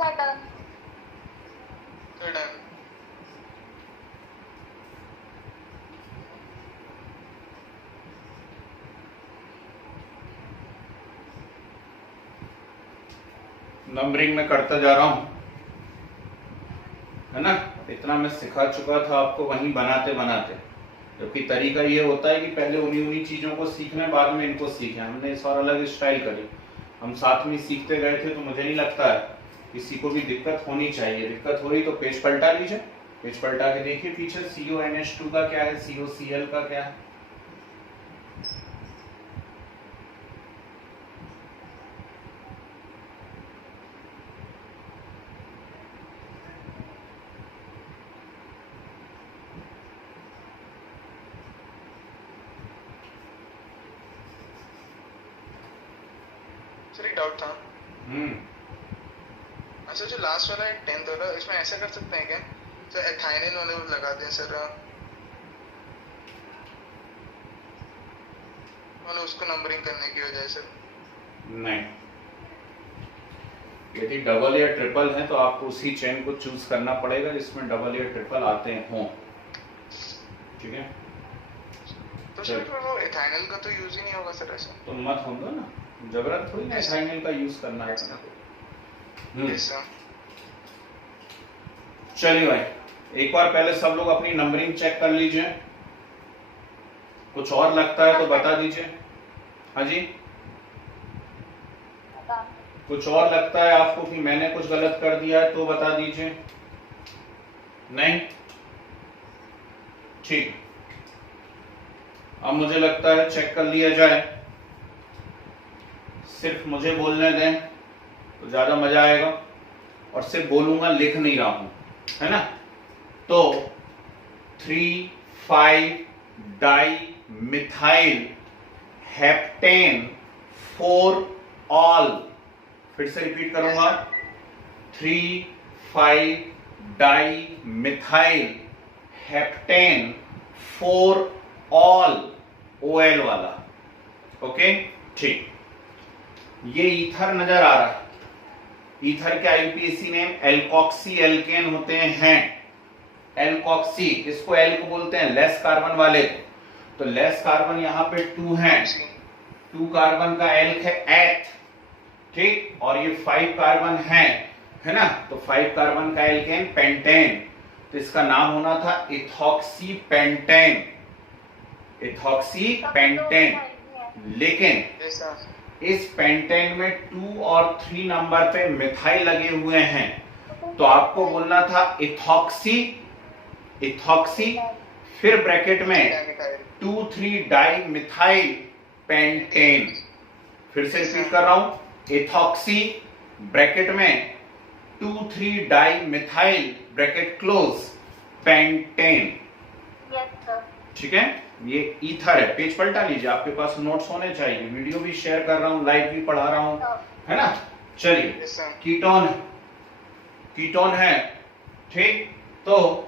Sir, done. Sir, done. Numbering में करता जा रहा हूं, है ना। इतना मैं सिखा चुका था आपको वहीं बनाते बनाते, जबकि तरीका ये होता है कि पहले उन्हीं उन्हीं चीजों को सीखना है, बाद में इनको सीखें। हमने इस और अलग स्टाइल करी, हम साथ में सीखते गए थे, तो मुझे नहीं लगता है किसी को भी दिक्कत होनी चाहिए। दिक्कत हो रही तो पेज पलटा लीजिए, पेज पलटा के देखिए पीछे CONH2 का क्या है, COCl का क्या है। एक डाउट था। हम्म अच्छा, जो लास्ट वाला है 10th वाला, इसमें ऐसा कर सकते हैं क्या सर, एथाइनिन वाले वो लगा दें सर, मतलब उसको नंबरिंग करने की वजह से? नहीं, यदि डबल या ट्रिपल है तो आपको उसी चेन को चूज करना पड़ेगा जिसमें डबल या ट्रिपल आते हों। ठीक है, तो सर वो एथाइनल का तो यूज ही नहीं होगा सर ऐसा? तो मत होगा ना, जबरदस्त थोड़ी ना एथाइनिल का यूज करना है। Yes sir. चलिए भाई, एक बार पहले सब लोग अपनी नंबरिंग चेक कर लीजिए, कुछ और लगता है तो बता दीजिए। हाँ जी, कुछ और लगता है आपको कि मैंने कुछ गलत कर दिया है तो बता दीजिए। नहीं, ठीक, अब मुझे लगता है चेक कर लिया जाए, सिर्फ मुझे बोलने दें तो ज्यादा मजा आएगा, और सिर्फ बोलूंगा, लिख नहीं रहा हूं, है ना। तो 3,5 डाई मिथाइल हेप्टेन 4 ऑल, फिर से रिपीट करूंगा, 3,5 di methyl heptane 4 all, OL वाला। ओके, ठीक, ये ईथर नजर आ रहा है। ईथर के आईयूपीएसी नेम एल्कोक्सी एल्केन होते हैं। एल्कोक्सी, इसको एल को बोलते हैं लेस कार्बन वाले, तो लेस कार्बन यहां पे 2 हैं, 2 कार्बन का एल्क है एथ, ठीक, और ये 5 कार्बन है ना, तो 5 कार्बन का एल्केन पेंटेन, तो इसका नाम होना था इथॉक्सी पेंटेन, इथॉक्सी पेंटेन। लेकिन इस पेंटेन में 2 और 3 नंबर पे मिथाइल लगे हुए हैं, तो आपको बोलना था इथॉक्सी, इथॉक्सी, फिर ब्रैकेट में 2,3 डाई मिथाइल पेंटेन, फिर से रिपीट कर रहा हूं, इथॉक्सी ब्रैकेट में 2,3 di methyl bracket close pentane. ठीक है, ये ईथर है। पेज पलटा लीजिए, आपके पास नोट्स होने चाहिए, वीडियो भी शेयर कर रहा हूं, लाइव भी पढ़ा रहा हूं, है ना। चलिए, कीटोन, कीटोन है, ठीक, तो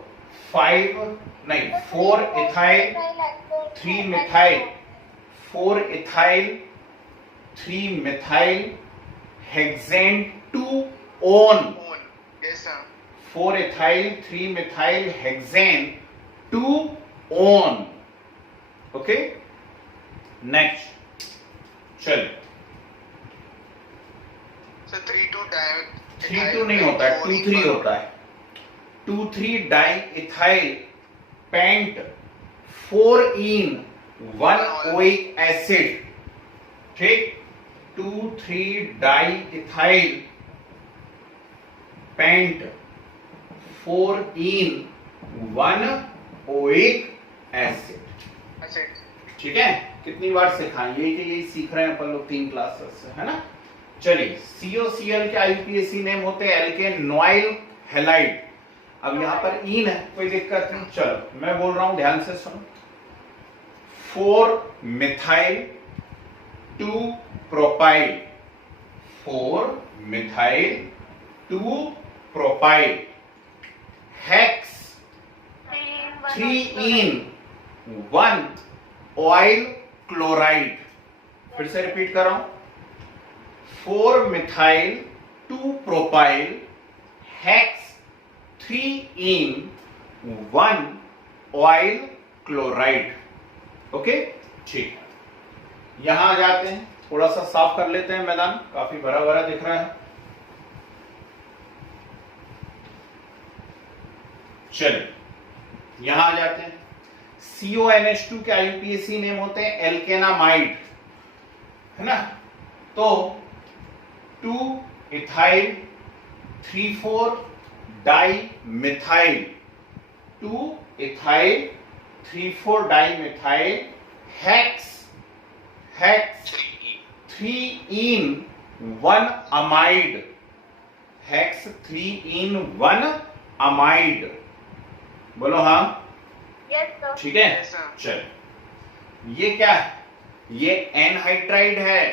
4 ethyl 3 methyl, 4 ethyl 3 methyl hexane 2 own, 4 ethyl 3 methyl hexane 2 own. Okay, next, चलिए, 3,2 नहीं होता है, 2,3 होता है, 2,3 di ethyl pent 4 yne 1 oic acid, ठीक, 2,3 di ethyl pent 4 yne 1 oic acid. ठीक है, कितनी बार सिखाएं, यही सीख रहे हैं अपन लोग 3 क्लासेस से, है ना। चलिए, COCl के आईयूपीएसी नेम होते हैं एल्केन नोइल हैलाइड। अब यहां पर इन है, कोई दिक्कत नहीं, चलो मैं बोल रहा हूं, ध्यान से सुनो, 4 methyl 2 propyl, 4 methyl 2 propyl hex 3 इन 1 ऑयल क्लोराइड, फिर से रिपीट कर रहा हूं, 4 मिथाइल 2 प्रोपाइल हेक्स 3 इन 1 ऑयल क्लोराइड। ओके, ठीक, यहां आ जाते हैं, थोड़ा सा साफ कर लेते हैं मैदान, काफी भरा भरा दिख रहा है। चलिए, यहां आ जाते हैं, CONH2 के आईयूपीएसी नेम होते हैं एल्केनामाइड, है ना, तो 2 ethyl 3,4 di methyl, 2 ethyl 3,4 di methyl hex 3 इन 1 अमाइड, हेक्स 3 इन 1 अमाइड, बोलो हाँ, ठीक है। चल, ये क्या है, ये एनहाइड्राइड है,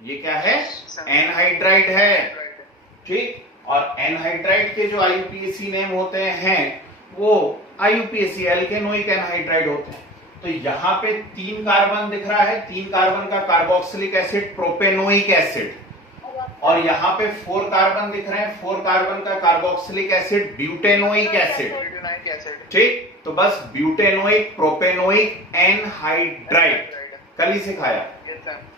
ये क्या है? एनहाइड्राइड है, ठीक। और एनहाइड्राइड के जो आईयूपीएसी नेम होते हैं वो आईयूपीएसी एल्केनोइक एनहाइड्राइड होते हैं। तो यहाँ पे 3 कार्बन दिख रहा है, 3 कार्बन का कार्बोक्सिलिक एसिड प्रोपेनोइक एसिड, और यहाँ पे 4 कार्बन दिख रहे हैं, 4 कार्बन का कार्बोक्सिलिक एसिड ब्यूटेनोइक एसिड, ठीक। तो बस ब्यूटेनोइक प्रोपेनोइक एनहाइड्राइड कल ही सिखाया,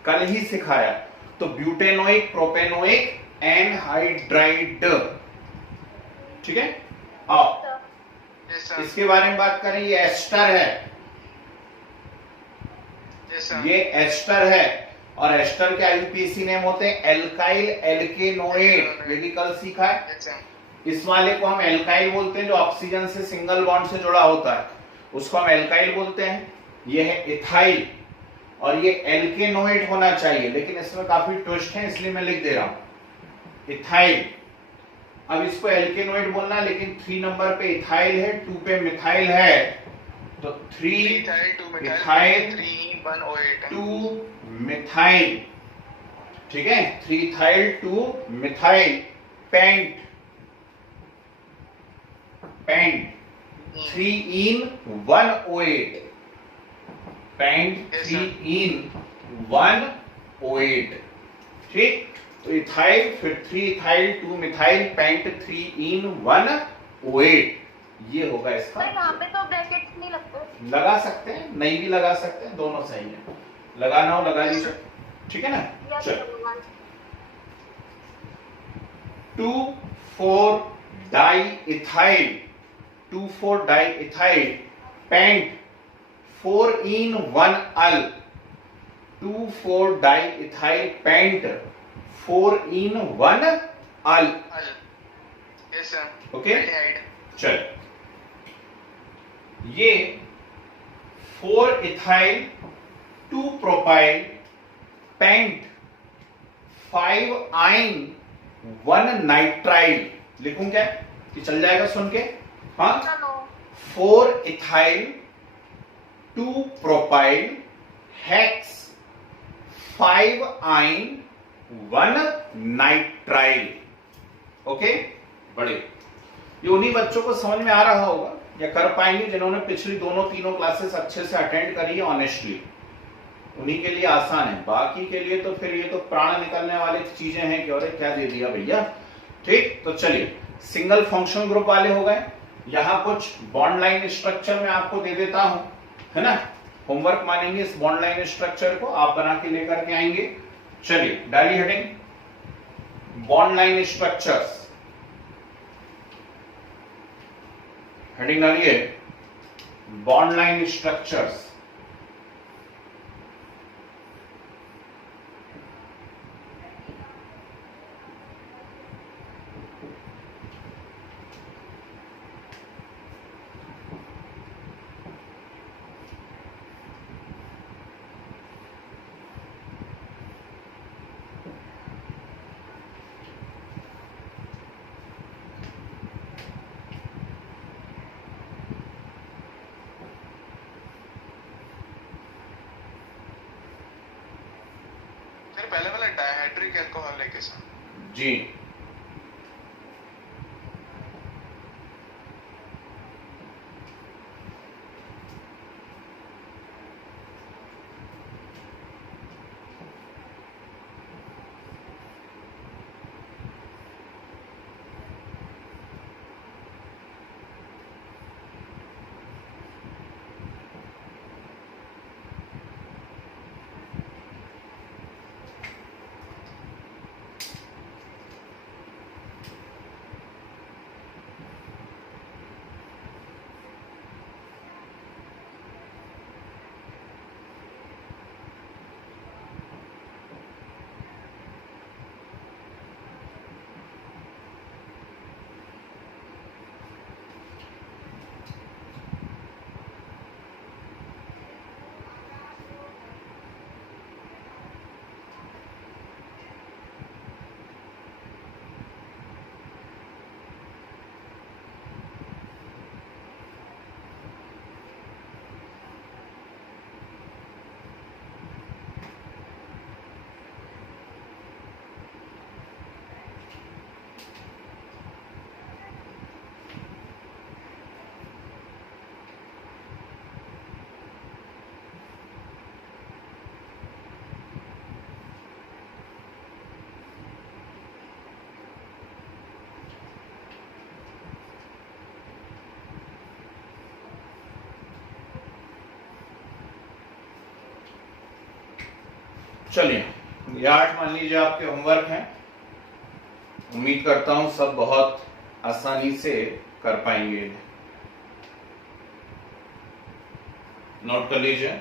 कल ही सिखाया। तो ब्यूटेनोइक प्रोपेनोइक एनहाइड्राइड, ठीक है। आओ इसके बारे में बात करें। ये एस्टर है, ये एस्टर है, और एस्टर के आईयूपीएसी नेम होते हैं एल्काइल एल्केनोएट, ये भी कल सीखा है। इस वाले को हम एल्काइल बोलते हैं, जो ऑक्सीजन से सिंगल बॉन्ड से जुड़ा होता है उसको हम एल्काइल बोलते हैं। ये है इथाइल, और ये एल्केनोएट होना चाहिए, लेकिन इसमें काफी ट्विस्ट है इसलिए मैं लिख दे रहा हूं इथाइल। अब इसको एल्केनोएट बोलना है, लेकिन 3 नंबर पे इथाइल है, 2 पे मिथाइल है, तो 3 इथाइल 2 मिथाइल, ठीक है। 3 इथाइल 2 मिथाइल पेंट, पेंट 3 इन 1 OH, पेंट 3 इन 1 OH, ठीक। तो इथाइल, फिर 3 इथाइल 2 मिथाइल पेंट 3 इन 1 OH, ये होगा इसका। यहाँ पे तो ब्रैकेट्स नहीं लगते। लगा सकते हैं, नहीं भी लगा सकते हैं, दोनों सही है। लगाना हो लगा लीजिए, ठीक है ना। चलो 2,4 diethyl, 2,4 diethyl pent 4 yne 1 al, 2,4 diethyl pent 4 yne 1 al, okay. चल ये 4 इथाइल 2 प्रोपाइल पेंट 5 आइन 1 नाइट्राइल, लिखूं क्या कि चल जाएगा सुन के? हाँ, 4 इथाइल 2 प्रोपाइल हेक्स 5 आइन 1 नाइट्राइल, ओके। बड़े ये उन्हीं बच्चों को समझ में आ रहा होगा या कर पाएंगे जिन्होंने पिछली दोनों तीनों क्लासेस अच्छे से अटेंड करी है ऑनेस्टली, उन्हीं के लिए आसान है। बाकी के लिए तो फिर ये तो प्राण निकलने वाली चीजें हैं कि अरे क्या दे दिया भैया, ठीक। तो चलिए सिंगल फंक्शनल ग्रुप वाले हो गए। यहाँ कुछ बॉन्ड लाइन स्ट्रक्चर में आपको दे देता हूं, है ना। होमवर्क मानेंगे इस बॉन्ड लाइन स्ट्रक्चर को, आप बना के लेकर के आएंगे। चलिए डाली heading bond line structures, heading डालिए बॉन्ड लाइन स्ट्रक्चर्स। पहले वाला डायहाइड्रिक अल्कोहलिक एसिड जी, चलिए, ये 8 मान लीजिए आपके होमवर्क हैं। उम्मीद करता हूं सब बहुत आसानी से कर पाएंगे। नोट कर लीजिए।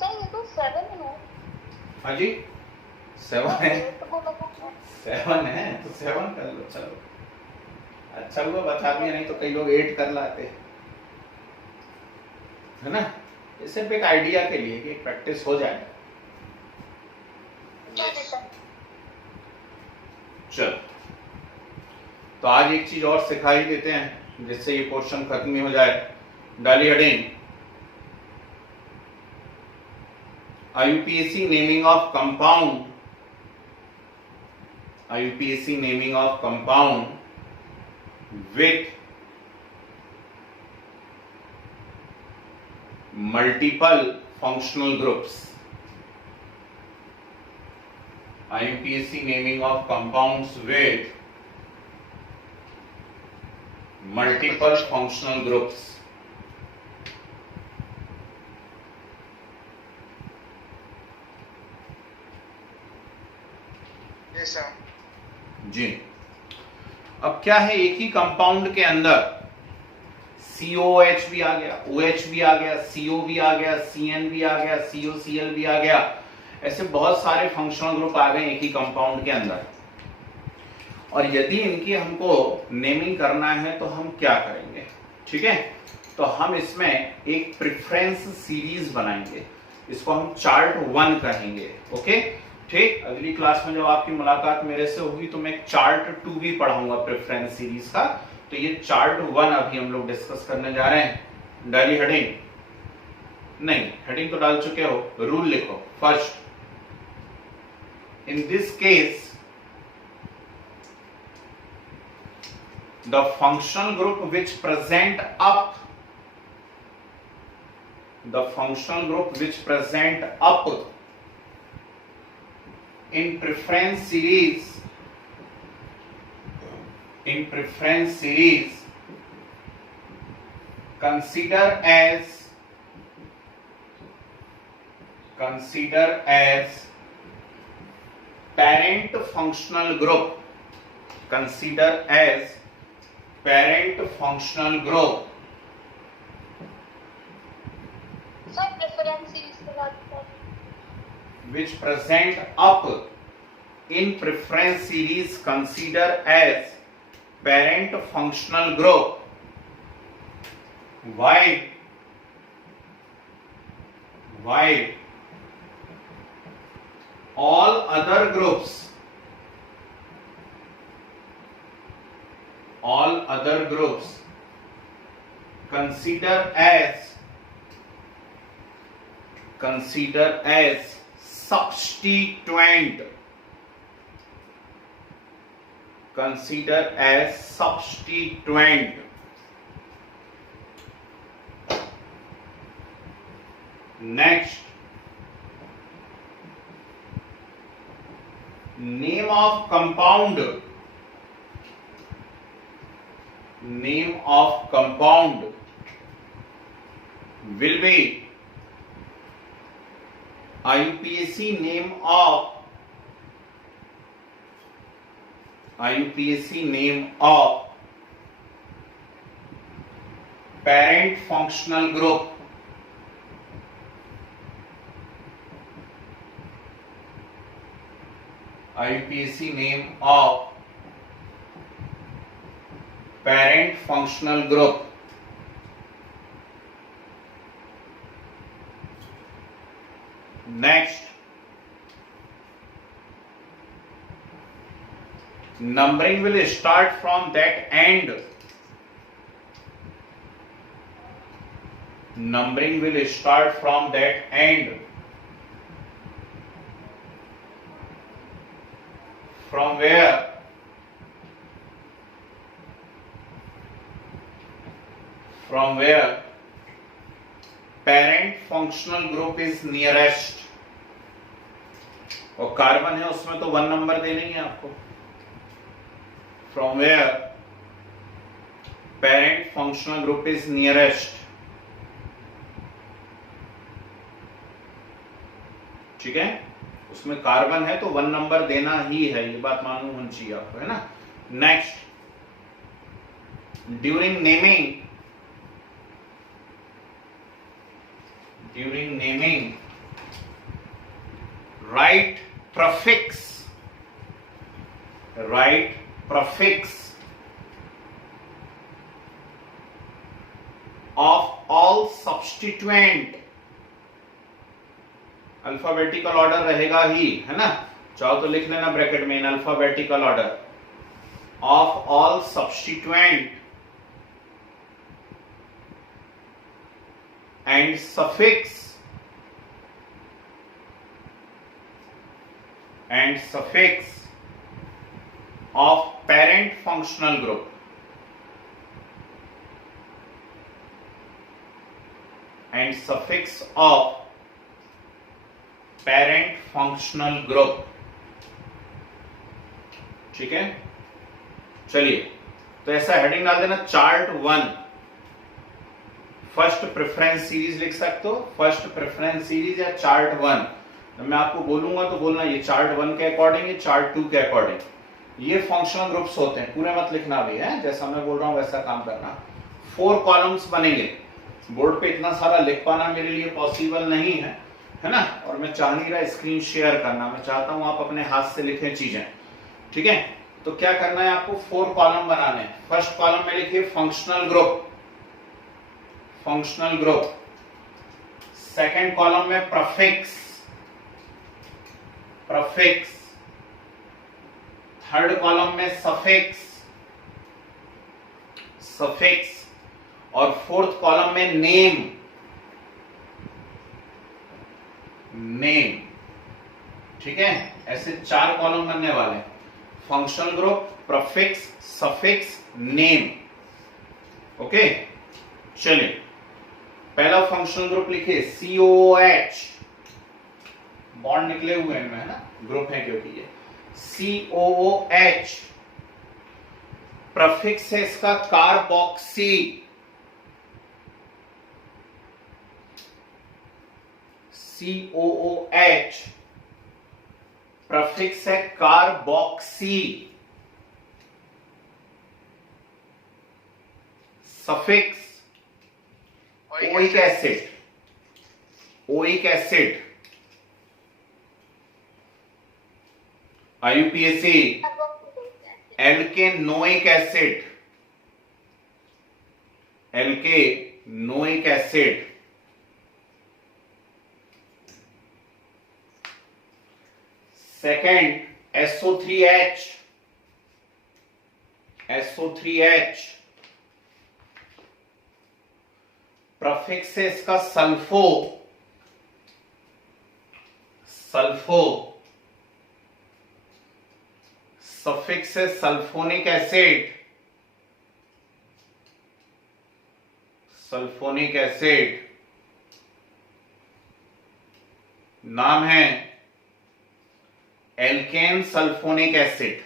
सर ये तो 7 है। हाँ जी, 7 है। 7 7 है तो 7 कर लो। चलो, अच्छा हुआ बता दिया, नहीं तो कई लोग 8 कर लाते, है ना। ये सिर्फ एक आइडिया के लिए कि प्रैक्टिस हो जाए। Yes. चलो, तो आज एक चीज और सिखा ही देते हैं जिससे ये पोर्शन खत्म ही हो जाए। डाली heading IUPAC naming of compound. IUPAC naming of compound with multiple functional groups. IUPAC naming of compounds with multiple functional groups. Yes, sir. जी, अब क्या है, एक ही कंपाउंड के अंदर COOH भी आ गया, OH भी आ गया, CO भी आ गया, CN भी आ गया, COCl भी आ गया, ऐसे बहुत सारे फंक्शनल ग्रुप आ गए एक ही कंपाउंड के अंदर। और यदि इनकी हमको नेमिंग करना है तो हम क्या करेंगे? ठीक है, तो हम इसमें एक प्रेफरेंस सीरीज बनाएंगे, इसको हम चार्ट 1 कहेंगे। ओके, ठीक। अगली क्लास में जब आपकी मुलाकात मेरे से होगी तो मैं चार्ट 2 भी पढ़ाऊंगा प्रेफरेंस सीरीज का। तो ये चार्ट 1 अभी हम लोग डिस्कस करने जा रहे हैं। डाली हेडिंग? नहीं, हेडिंग तो डाल चुके हो। रूल लिखो। First, in this case the functional group which present up in preference series consider as parent functional group. Consider as parent functional group sir preference series के बाद sir which present up in preference series. Consider as parent functional group while all other groups consider as substituent. Consider as substituent. Next, name of compound will be IUPAC name of parent functional group. IUPAC name of parent functional group. Next, numbering will start from that end. Numbering will start from that end. From where? from where parent functional group is nearest, और carbon है उसमें तो 1 number देना ही है आपको। from where parent functional group is nearest, ठीक है, उसमें कार्बन है तो 1 नंबर देना ही है, ये बात मालूम होनी चाहिए आपको, है ना। Next, during naming right prefix of all substituent, alphabetical order रहेगा ही, है ना, चाहो तो लिख लेना ब्रैकेट में, in alphabetical order of all substituent and suffix of parent functional group, and suffix of parent functional group, ठीक है। चलिए, तो ऐसा हेडिंग डाल देना, चार्ट 1 फर्स्ट प्रेफरेंस सीरीज लिख सकते हो, फर्स्ट प्रेफरेंस सीरीज या चार्ट 1। मैं आपको बोलूंगा तो बोलना ये चार्ट 1 के अकॉर्डिंग, ये चार्ट 2 के अकॉर्डिंग। ये फंक्शनल ग्रुप्स होते हैं, पूरे मत लिखना भी है, जैसा मैं बोल रहा हूं वैसा काम करना। 4 कॉलम्स बनेंगे, बोर्ड पे इतना सारा लिख पाना मेरे लिए पॉसिबल नहीं है ना, और मैं चाह नहीं रहा स्क्रीन शेयर करना, मैं चाहता हूं आप अपने हाथ से लिखें चीजें, ठीक है। तो क्या करना है आपको, 4 कॉलम बनाने हैं। फर्स्ट कॉलम में लिखिए फंक्शनल ग्रुप, सेकेंड कॉलम में प्रफिक्स, थर्ड कॉलम में सफिक्स, और फोर्थ कॉलम में नेम, ठीक है। ऐसे 4 कॉलम बनने वाले हैं, functional group, prefix, suffix, name, okay. चलिए, पहला फंक्शनल ग्रुप लिखिए COOH, बॉन्ड निकले हुए हैं, है ना, ग्रुप है क्योंकि ये COOH, प्रफिक्स है इसका कार्बोक्सी, COOH, प्रफिक्स है carboxy, suffix oic acid, IUPAC alkanoic acid, second SO3H, prefix है इसका सल्फो, सफिक्स है सल्फोनिक एसिड, नाम है एल्केन सल्फोनिक एसिड,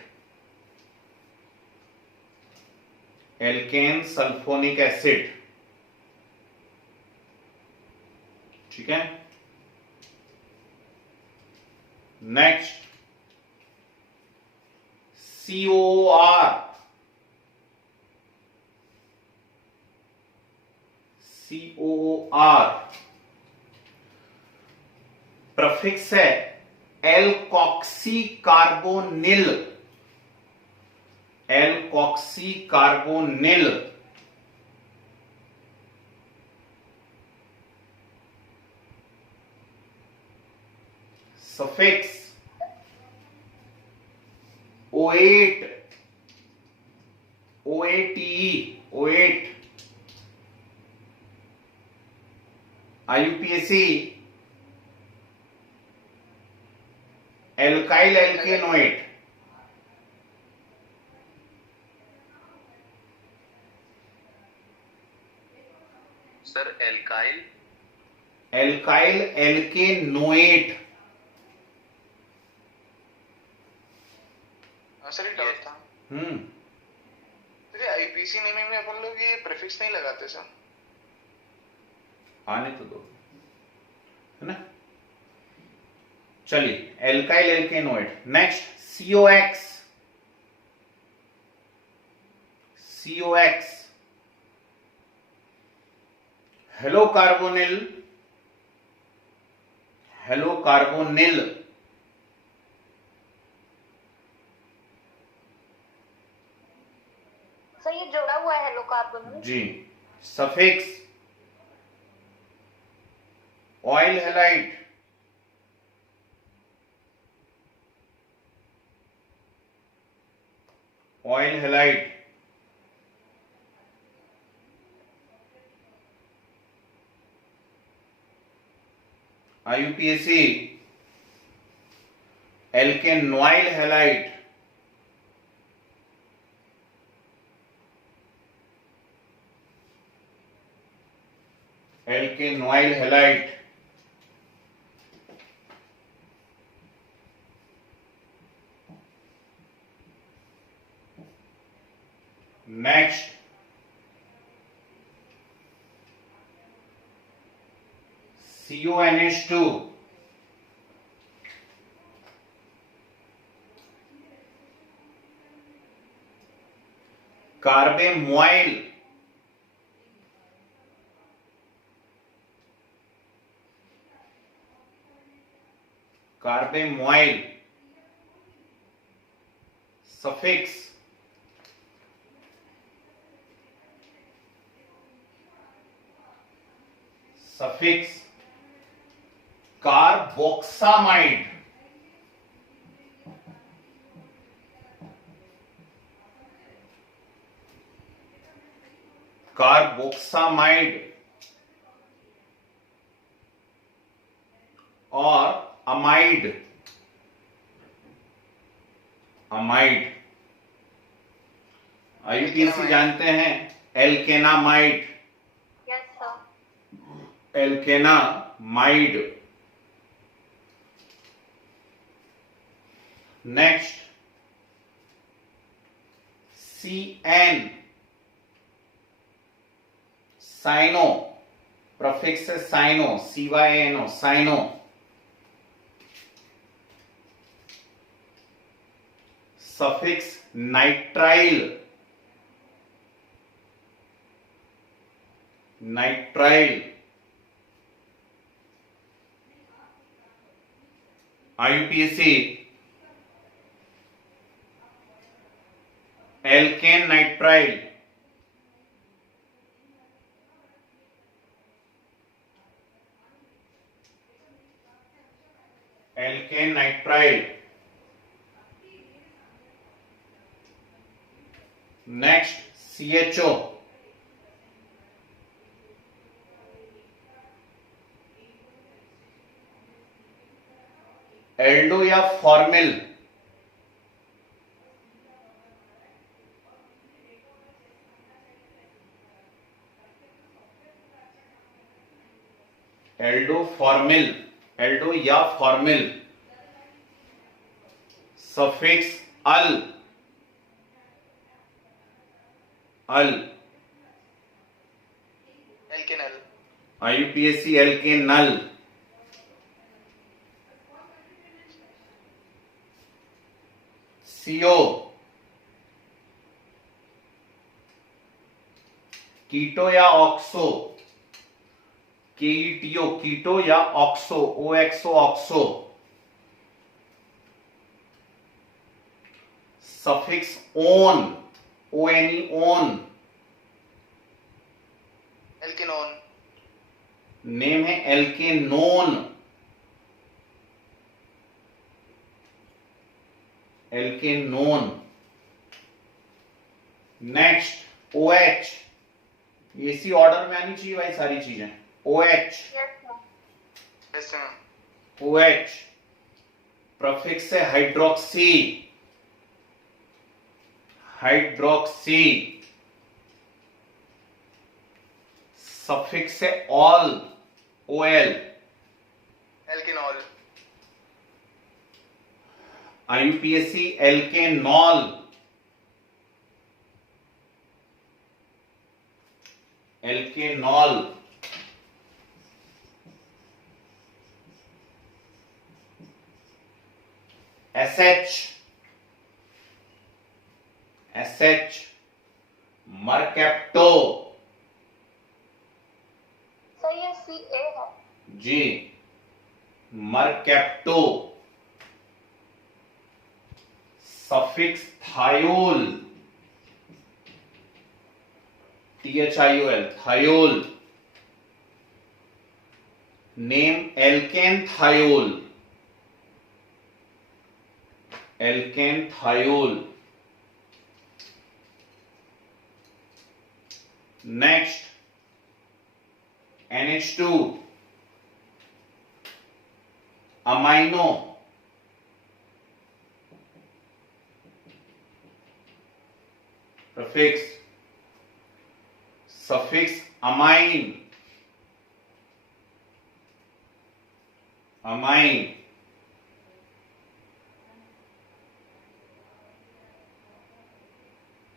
ठीक है। नेक्स्ट COR, प्रफिक्स है alkoxy carbonyl, suffix OATE, IUPAC alkyl alkanoate, Alkyl. Alkyl alkanoate. Sir ये doubt था। सर ये आईपीसी नेमिंग में अपन लोग ये प्रीफिक्स नहीं लगाते सर। आने तो दो, है ना। चलिए, alkyl alkanoate. Next COX। COX halo carbonyl. Halo carbonyl. Sir ये जोड़ा हुआ है हेलो कार्बन। जी। Suffix oyl halide. Oyl halide. IUPAC alkanoyl halide. Alkanoyl halide. Next CONH2 carbamoyl. Carbamoyl suffix suffix carboxamide. Carboxamide और अमाइड। अमाइड IUPAC जानते हैं alkanamide. Yes sir. Alkanamide. Next CN cyano. Prefix है cyano, CYNO cyano. Suffix nitrile. Nitrile. IUPAC alkane nitrile. Alkane nitrile. Next CHO aldo या formal. Aldo formyl. Aldo या formyl. Suffix al. Al. Alkanal. IUPAC alkanal. CO keto या oxo. KETO keto या oxo. OXO oxo. Suffix one. ONE one. Alkanone. Name है alkanone. Alkanone. Next OH। इसी order में आनी चाहिए भाई सारी चीजें। OH। Yes sir. OH prefix है हाइड्रोक्सी। हाइड्रोक्सी। सफिक्स है ol, OL। Alkanol. IUPAC alkanol, alkanol. SH, SH mercapto. Sir ये CA है। जी, mercapto. Suffix thiol, THIOL, thiol. Name alkene thiol, alkane thiol. Next NH2, amino. Prefix, suffix amine, amine.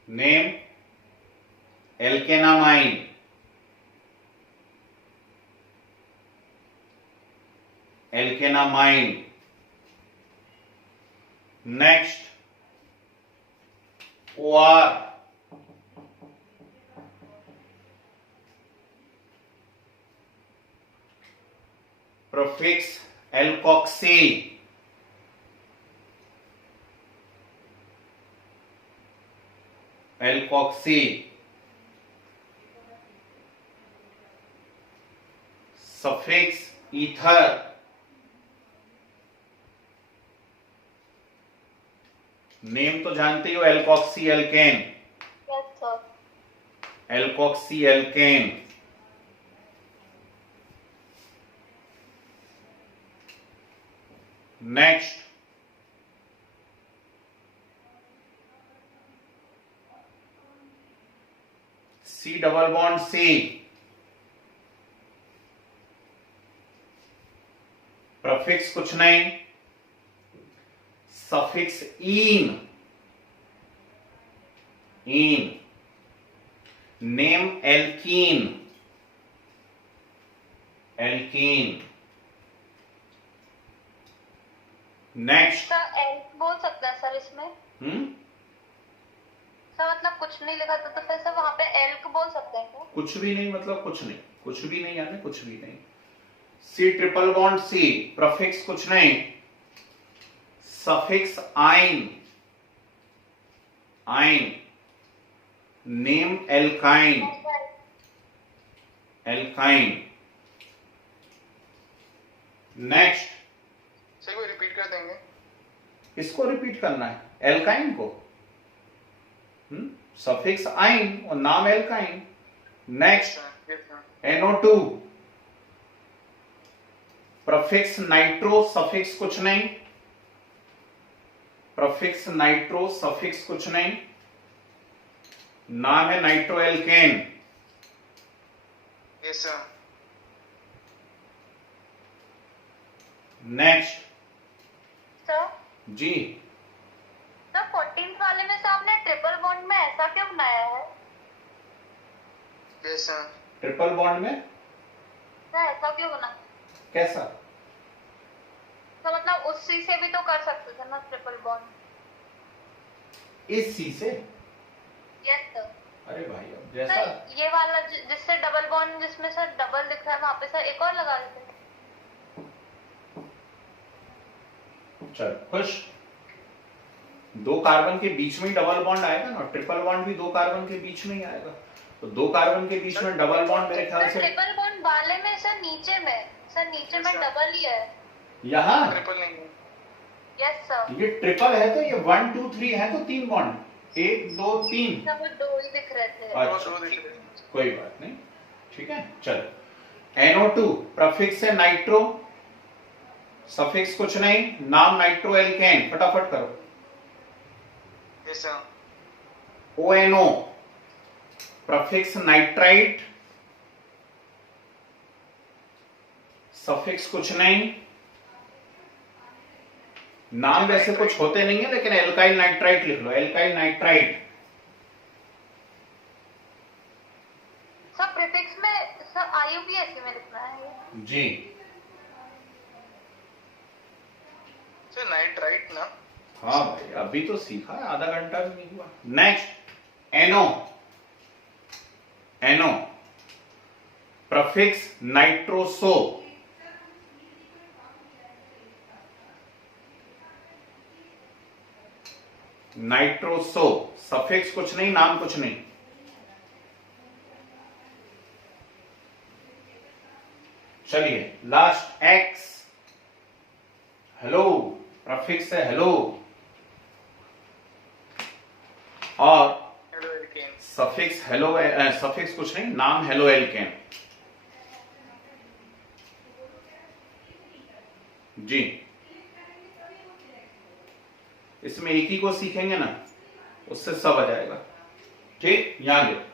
Name alkanamine, alkanamine. Next OR, prefix alkoxy, alkoxy. Suffix ether, name तो जानते हो alkoxy alkane, yes sir. Alkoxy alkane. Next C double bond C, prefix कुछ नहीं, suffix ene, ene. Name alkene, alkene. Next sir alk बोल सकते हैं sir इसमें? Sir मतलब कुछ नहीं लिखा था तो फिर सर वहाँ पे एल्क बोल सकते हैं क्या? कुछ भी नहीं मतलब कुछ नहीं, कुछ भी नहीं यानी कुछ भी नहीं। C triple bond C, prefix कुछ नहीं, सफिक्स आइन, आइन। Name alkyne, alkyne. Next, sir वो रिपीट कर देंगे? इसको रिपीट करना है, एल्काइन को। सफिक्स आइन और नाम alkyne. Next NO2, prefix nitro, suffix कुछ नहीं, प्रीफिक्स नाइट्रो, सफिक्स कुछ नहीं, नाम है nitro alkane. Yes sir. Next sir जी, सर 14th वाले में से आपने ट्रिपल बॉन्ड में ऐसा क्यों बनाया है? Yes sir. ट्रिपल बॉन्ड में सर ऐसा क्यों बना? कैसा? तो मतलब उसी से भी तो कर सकते थे ना ट्रिपल बॉन्ड। इस C से? Yes sir. अरे भाई अब जैसा, सर ये वाला जिससे डबल बॉन्ड, जिसमें सर डबल दिख रहा है, वहाँ पे सर एक और लगा देते। चल खुश। दो कार्बन के बीच में ही डबल बॉन्ड आएगा ना, ट्रिपल बॉन्ड भी दो कार्बन के बीच में ही आएगा, तो दो कार्बन के बीच में डबल बॉन्ड मेरे ख्याल से ट्रिपल बॉन्ड वाले में सर नीचे में, सर नीचे में डबल ही है। यहाँ ट्रिपल नहीं है। Yes sir. ये ट्रिपल है तो ये 1 2 3 है तो 3 बॉन्ड, 1 2 3। सर वो दो ही दिख रहे थे। अच्छा कोई बात नहीं, ठीक है। चल NO2, प्रीफिक्स है नाइट्रो, सफिक्स कुछ नहीं, नाम नाइट्रो एल्केन। फटाफट करो। Yes sir. ONO, prefix nitrite, suffix कुछ नहीं, नाम वैसे कुछ होते नहीं है, लेकिन एल्काइल नाइट्राइट लिख लो, एल्काइल नाइट्राइट। सब प्रीफिक्स में सब IUPAC में लिखना है जी सर नाइट्राइट ना। हाँ भाई, अभी तो सीखा है, आधा घंटा भी नहीं हुआ। नेक्स्ट एनो, एनो प्रफिक्स नाइट्रोसो, नाइट्रोसो, सफिक्स कुछ नहीं, नाम कुछ नहीं। चलिए लास्ट एक्स, हेलो, प्रफिक्स है हेलो, और halo alkane. Suffix hello, suffix कुछ नहीं, नाम हेलो एल्केन। जी इसमें एक ही को सीखेंगे ना, उससे सब आ जाएगा। ठीक, यहां दे।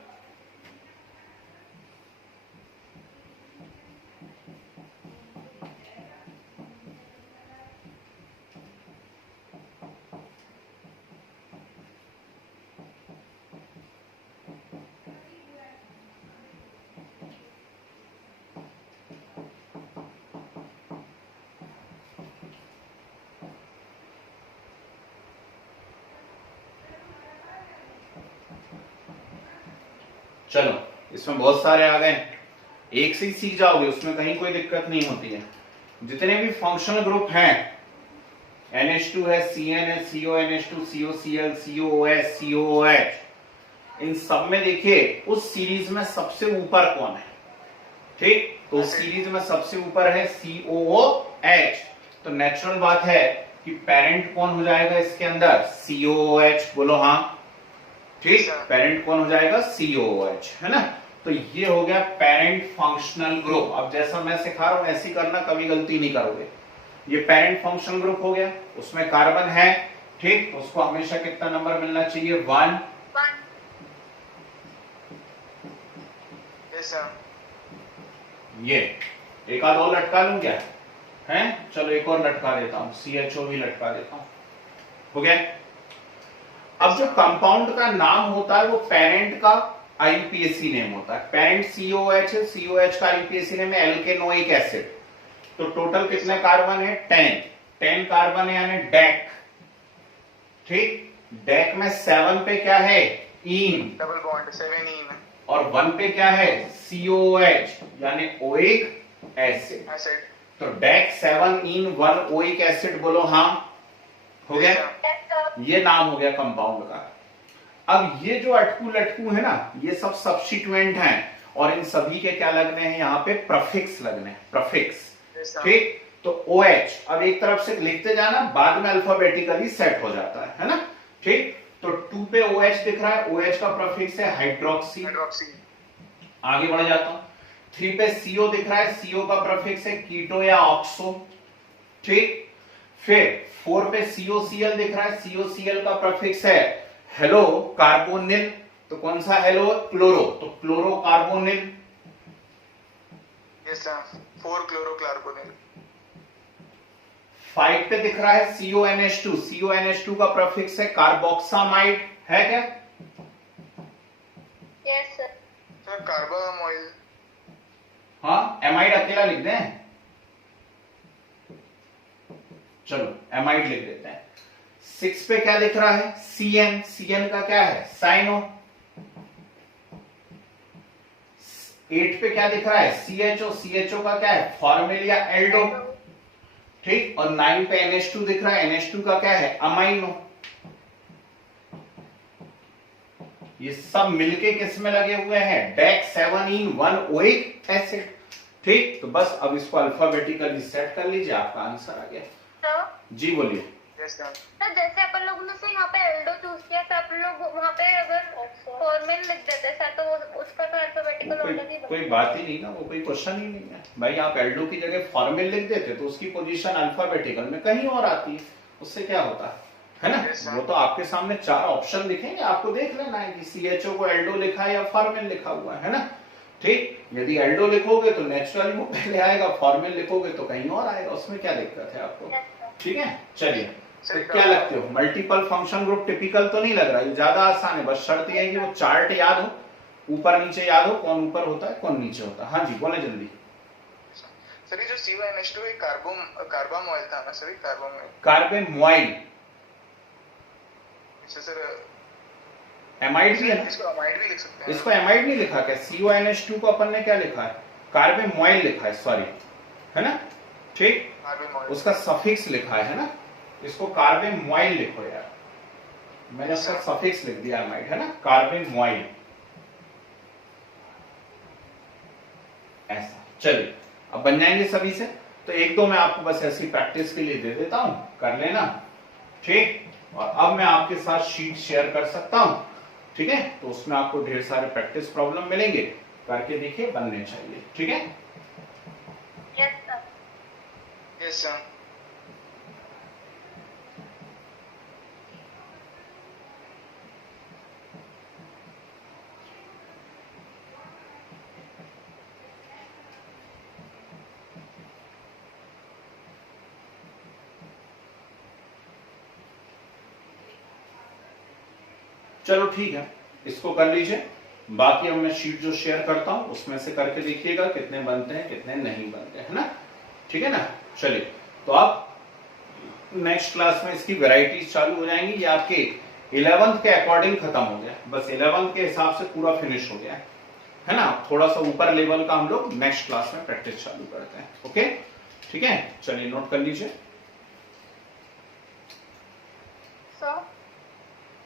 चलो इसमें बहुत सारे आ गए, एक से ही सीख जाओगे, उसमें कहीं कोई दिक्कत नहीं होती है। जितने भी फंक्शनल ग्रुप हैं, NH2 है, CN है, CONH2, COCl, COOS, COOH, इन सब में देखिए उस सीरीज में सबसे ऊपर कौन है। ठीक, तो उस सीरीज में सबसे ऊपर है COOH, तो नेचुरल बात है कि पेरेंट कौन हो जाएगा इसके अंदर, COOH। बोलो हाँ, ठीक, पेरेंट कौन हो जाएगा, COOH, है ना। तो ये हो गया पेरेंट फंक्शनल ग्रुप। अब जैसा मैं सिखा रहा हूं ऐसी करना, कभी गलती नहीं करोगे। ये पेरेंट फंक्शनल ग्रुप हो गया, उसमें कार्बन है, ठीक, तो उसको हमेशा कितना नंबर मिलना चाहिए, 1। Yes sir. ये एक आध और लटका लूं क्या है, चलो एक और लटका देता हूं, CHO भी लटका देता हूं, हो गया। अब जो कंपाउंड का नाम होता है वो पेरेंट का IUPAC नेम होता है। पेरेंट COOH है, COOH का IUPAC नेम है एल्केनोइक एसिड। तो टोटल कितने कार्बन है, 10 कार्बन है, यानी डेक। ठीक, डेक में 7 पे क्या है, इन, डबल बॉन्ड 7 इन, और 1 पे क्या है, COOH यानी ओइक एसिड। एसिड। तो डेक 7 इन 1 ओइक एसिड, बोलो हाँ, हो गया। ये नाम हो गया कंपाउंड का। अब ये जो अटकू लटकू है ना, ये सब सब्स्टिट्यूएंट हैं, और इन सभी के क्या लगने हैं, यहाँ पे प्रफिक्स लगने हैं, प्रफिक्स। ठीक, तो OH अब एक तरफ से लिखते जाना, बाद में अल्फाबेटिकली सेट हो जाता है ना। ठीक, तो 2 पे OH दिख रहा है, OH का प्रफिक्स है हाइड्रोक्सी। आगे बढ़ जाता हूं, 3 पे CO दिख रहा है, CO का प्रफिक्स है कीटो या ऑक्सो। ठीक, फिर 4 पे COCl दिख रहा है, COCl का प्रफिक्स है हेलो कार्बोनिल। तो कौन सा हेलो, क्लोरो, तो क्लोरो कार्बोनिल। Yes sir, 4 क्लोरोकार्बोनिल। 5 पे दिख रहा है CONH2, CONH2 का प्रफिक्स है कार्बोक्सामाइड, है क्या। Yes sir. Sir carbamoyl. हाँ, एमाइड अकेला लिख दें, चलो एमाइड लिख देते हैं। 6 पे क्या दिख रहा है, CN, CN का क्या है, साइनो। 8 पे क्या दिख रहा है, CHO, CHO का क्या है, फॉर्मिल या एल्डो। ठीक, और 9 पे NH2 दिख रहा है, NH2 का क्या है, अमाइनो। ये सब मिलके किस में लगे हुए हैं, डेक 7 इन 1 ओइक एसिड। ठीक, तो बस अब इसको अल्फाबेटिकली सेट कर लीजिए, आपका आंसर आ गया। सर जी बोलिए। Yes sir. सर जैसे अपन लोगों ने तो यहाँ पे एल्डो चूज किया, तो आप लोग वहाँ पे अगर फॉर्मिल लिख देते सर, तो उसका तो अल्फाबेटिकल ऑर्डर ही कोई बात ही नहीं ना, वो कोई क्वेश्चन ही नहीं है भाई। आप एल्डो की जगह फॉर्मिल लिख देते तो उसकी पोजीशन अल्फाबेटिकल में कहीं और आती है, उससे क्या होता है ना। वो तो आपके सामने 4 ऑप्शन दिखेंगे, आपको देख लेना है कि CHO को एल्डो लिखा है या फॉर्मिल लिखा हुआ है ना। ठीक, यदि एल्डो लिखोगे तो नेचुरली वो पहले आएगा, फॉर्मेल लिखोगे तो कहीं और आएगा, उसमें क्या दिक्कत है आपको? Yes, sir. ठीक है, चलिए तो क्या लगते हो, मल्टीपल फंक्शन ग्रुप टिपिकल तो नहीं लग रहा, ये ज्यादा आसान है, बस शर्त ये है कि वो चार्ट याद हो, ऊपर नीचे याद हो, कौन ऊपर होता है कौन नीचे होता है। हाँ जी बोले जल्दी। सर ये जो CONH2 एक कार्बामोइल था ना सर, कार्बामोइल। कार्बेमोइल, अच्छा सर, एमाइड भी है ना, इसको अमाइड भी लिख सकते हैं। इसको एमाइड नहीं लिखा क्या? CONH2 को अपन ने क्या लिखा है? कार्बेमोइल लिखा है, सॉरी, है ना? ठीक, कार्बामोइल। उसका सफिक्स लिखा है ना, इसको कार्बेमोइल लिखो यार, मैंने उसका सफिक्स लिख दिया एमाइड, है ना, कार्बेमोइल, ऐसा। चलिए अब बन जाएंगे सभी से, तो एक दो मैं आपको बस ऐसी प्रैक्टिस के लिए दे देता हूं, कर लेना, ठीक। और अब मैं आपके साथ शीट शेयर कर सकता हूं, ठीक है, तो उसमें आपको ढेर सारे प्रैक्टिस प्रॉब्लम मिलेंगे, करके देखिए, बनने चाहिए, ठीक है। Yes, sir. Yes sir. चलो ठीक है, इसको कर लीजिए, बाकी अब मैं शीट जो शेयर करता हूं उसमें से करके देखिएगा कितने बनते हैं कितने नहीं बनते हैं, ना, ठीक है ना। चलिए तो आप नेक्स्ट क्लास में इसकी वैरायटीज चालू हो जाएंगी, ये आपके 11th के अकॉर्डिंग खत्म हो गया, बस 11th के हिसाब से पूरा फिनिश हो गया है ना, थोड़ा सा ऊपर लेवल का हम लोग नेक्स्ट क्लास में प्रैक्टिस चालू करते हैं, ओके, ठीक है। चलिए नोट कर लीजिए। So,